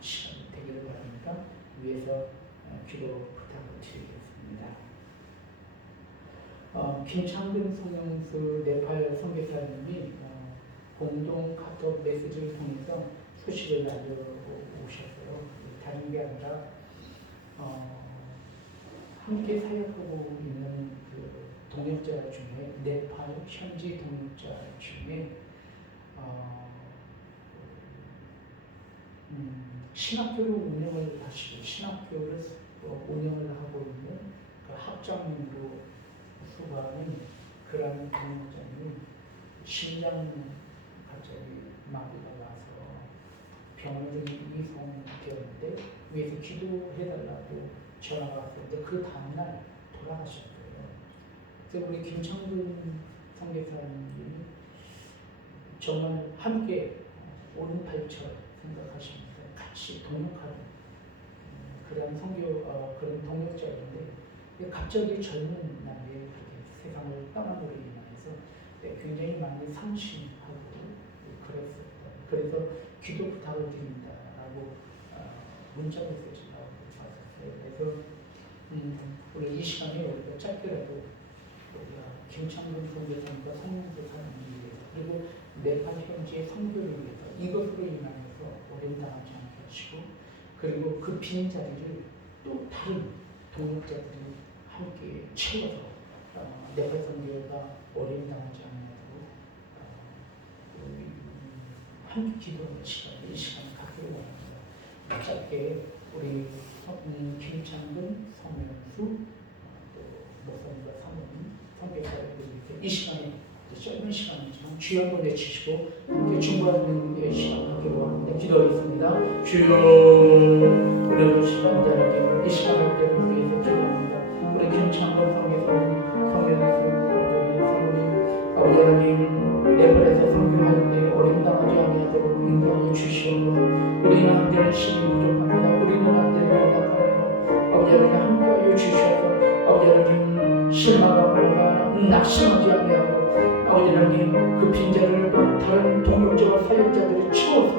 시간이 되기를 바랍니다. 위에서 기도 부탁을 드리겠습니다. 김창근 성령수 네팔 선교사님이 공동 카톡 메시지를 통해서 소식을 알려오셨어요. 다른 게 아니라 함께 사역하고 있는 그 동역자 중에 네팔 현지 동역자 중에 신학교를 운영을 하시고 신학교를 운영을 하고 있는 그 학장님으로 수고하는 그런 동역자님이 심장 갑자기 마비가 와서 병원에 이송되었는데 위에서 기도해달라고 전화가 왔는데 그 다음날 돌아가셨어요. 그래서 우리 김창근 선교사님이 정말 함께 오른팔처럼 생각하시면서 같이 동역하는 그런 그런 동역자인데 갑자기 젊은 나이에 그렇게 세상을 떠나버리고 인해서 굉장히 많이 상심하고 그랬습니다. 그래서 기도 부탁을 드립니다라고 문자 메시지가 왔었어요. 그래서 우리 이 시간에 우리가 짧게라도 우리가 김창근 선교사님과 성령교사님을 위해서 그리고 네팔 현지의 선교를 위해서 이것으로 인하여서 오랜당하지 않게 하시고 그리고 그 빈 자리를 또 다른 동역자들이 함께 채워서 네팔 선교가 오랜당하지 않도록 함께 기도하는 시간, 이 시간을 갖기를 원합니다. 짧게 우리 김창근, 성명수, 목사님과 사모님, 선교사님들 이 시간에 짧은 시간이지만 주여 한번 외치시고 함께 중보하는 시간 갖기로 합니다. 기도하겠습니다. 기도합니다. 주여 우리 시간 자녀님 이 시간을 때를 위해서 기도합니다. 우리 김창건 성교사님, 성교사님, 아버지 하나님 레벨에서 성교할 때 어림당하지 아니하도록 인도하여 주시옵소서. 우리는 한결 힘이 부족합니다. 우리는 한결 연약하며 아버지 하나님 함께하여 주셔서 아버지 하나님 실망하거나 낙심하지 아니하고 아버지 하나님 그 빈자를 다른 동역자와 사역자들이 채워서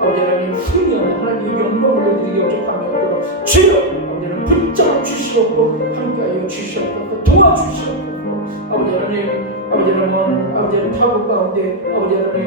아버지 하나님 승리 안에 하나님의 영광을 드리게 오죽하며 주여 아버지 하나님 붙잡아 주시옵고 함께하여 주시옵소서 도와주시옵소서. 아버지 하나님 타국 가운데 아버지 하나님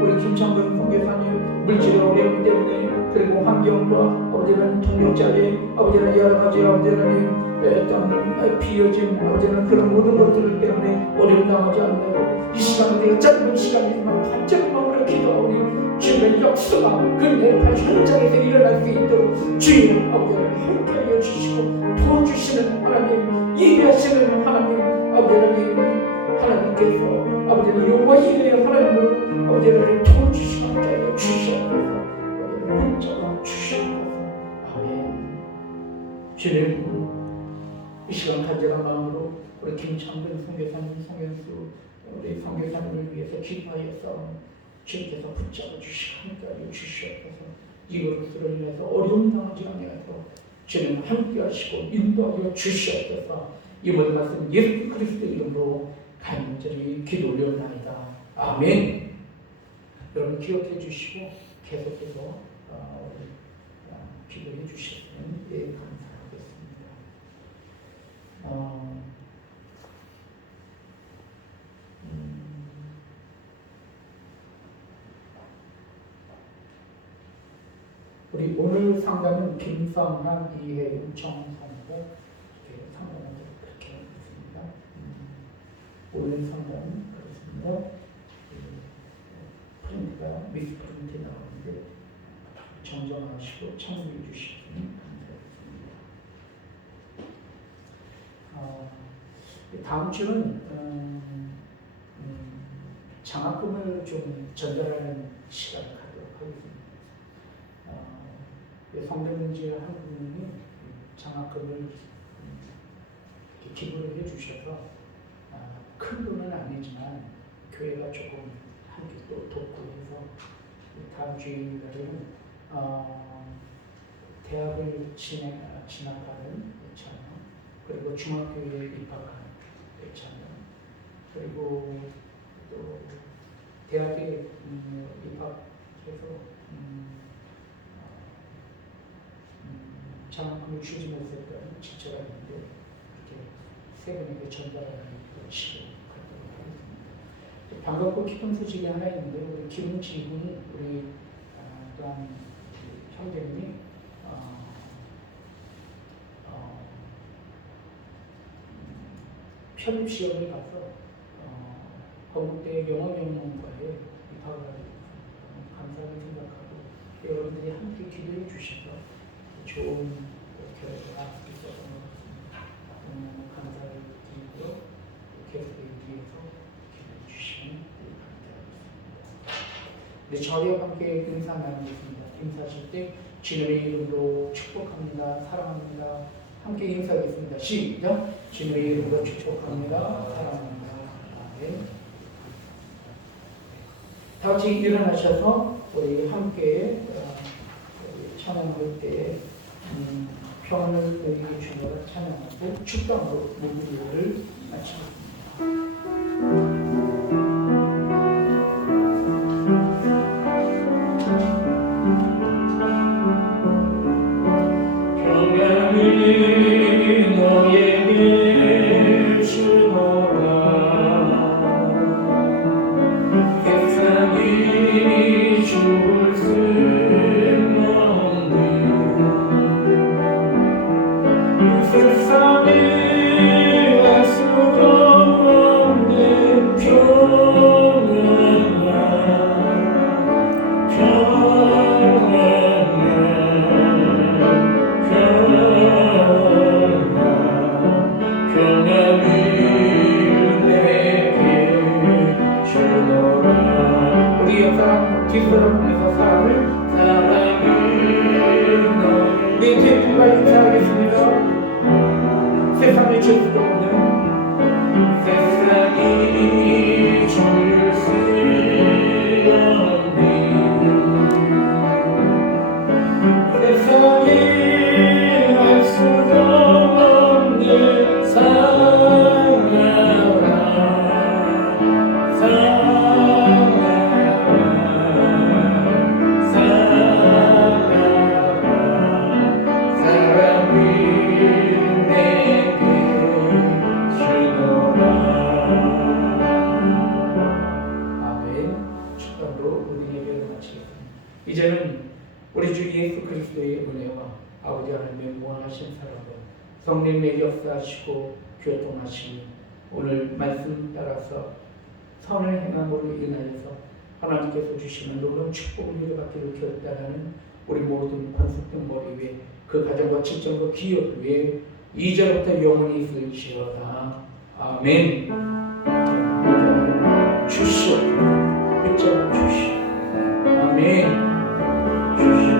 우리 김창근 선교사님 물질의 어려움 때문에 그리고 환경과 아버지 하나님 동역자의 아버지 하나님 여러 가지 아버지 하나님 어떤 비어짐 아버지 하나님 그런 모든 것들 때문에 어려움 당하지 않는다고 이 시간에 내가 짧은 시간이지만 간절한 마음으로 기도하오니 주님의 역사가 그 내팔 현장에서 일어날 수 있도록 주님 아버지 하나님 함께하여 주시고 도와주시는 하나님 예배하시는 하나님 아버지 하나님께서 아버지 하나님 여호와 이레의 하나님으로 아버지 하나님 도와주시고 함께하여 주시옵소서. 붙잡아 주시옵소서. 아멘. 주님 이 시간 간절한 마음으로 우리 김창근 선교사님, 성현수 우리 선교사님을 위해서 기도하였사오니 주님께서 붙잡아 주시고 함께하여 주시옵소서. 이것으로 인해서 어려움 당하지 아니하도록 주님 함께하시고 인도하여 주시옵소서. 이 모든 말씀 예수 그리스도 이름으로 간절히 기도 올려옵나이다. 아멘. 여러분 기억해 주시고 계속해서 기도해 주시면 감사하겠습니다. 우리 오늘 상담은 김성한, 이혜윤, 정성호 상담을 그렇게 했습니다. 오늘 상담은 그렇습니다. 프린트가 미스프린트 나오는데 정정하시고 참고해 주시면 감사하겠습니다. 다음 주는 장학금을 좀 전달하는 시간을 갖도록 하겠습니다. 성대문제 한 분이 장학금을 기부를 해주셔서 큰 돈은 아니지만 교회가 조금 함께 또 돕고 해서 다음 주일날에는 대학을 진학하는 자녀 그리고 중학교에 입학하는 자녀 그리고 또 대학에 입학해서 장학금을 주지 못했다는 지체가 있는데 이렇게 세 분에게 전달하는 식으로 갖도록 하겠습니다. 반갑고 기쁜 소식이 하나 있는데 우리 김지훈 우리 또한 형제님이 편입 시험을 가서 건국대 영어영문과에 입학을 하게 됐습니다. 감사하게 생각하고 여러분들이 함께 기도해 주셔서 좋은 결과가 있어서 감사를 드리고요. 계속되기 위해서 기도해 주시면 감사하겠습니다. 네, 저희와 함께 인사 나누겠습니다. 인사하실 때 주님의 이름으로 축복합니다. 사랑합니다. 함께 인사하겠습니다. 시작! 주님의 이름으로 축복합니다. 사랑합니다. 아멘. 다 같이 일어나셔서 우리 함께 찬양할 때 평안을 누리게 주님을 찬양하고 축강으로 무기를 마치겠습니다. 평안을 너에게 주노라 세상이 죽을 수는 없는 세상이 알 수도 사랑 뒷사람 보면서 사랑을 우리 대표가 인사하겠습니다. 세상에 줄 수 없는 세상이 줄 수 없는 세상이 알 수도 없는 사랑하라 사랑을 내게 주노라. 아멘. 축복으로 우리 예배를 마치겠습니다. 이제는 우리 주 예수 그리스도의 은혜와 아버지 하나님의 무한하신 사랑과 성령의 역사하시고 교통하시니 오늘 말씀 따라서 선을 행함으로 인하여서 하나님께서 주시는 놀라운 축복을 누려받기를 기었다라는 우리 모든 관습된 머리 위에 그 가정과 직장과 기업 위에 이제부터 영원히 있을지어다. 아멘. 주시오. victory 주시오. 아멘. 주시오.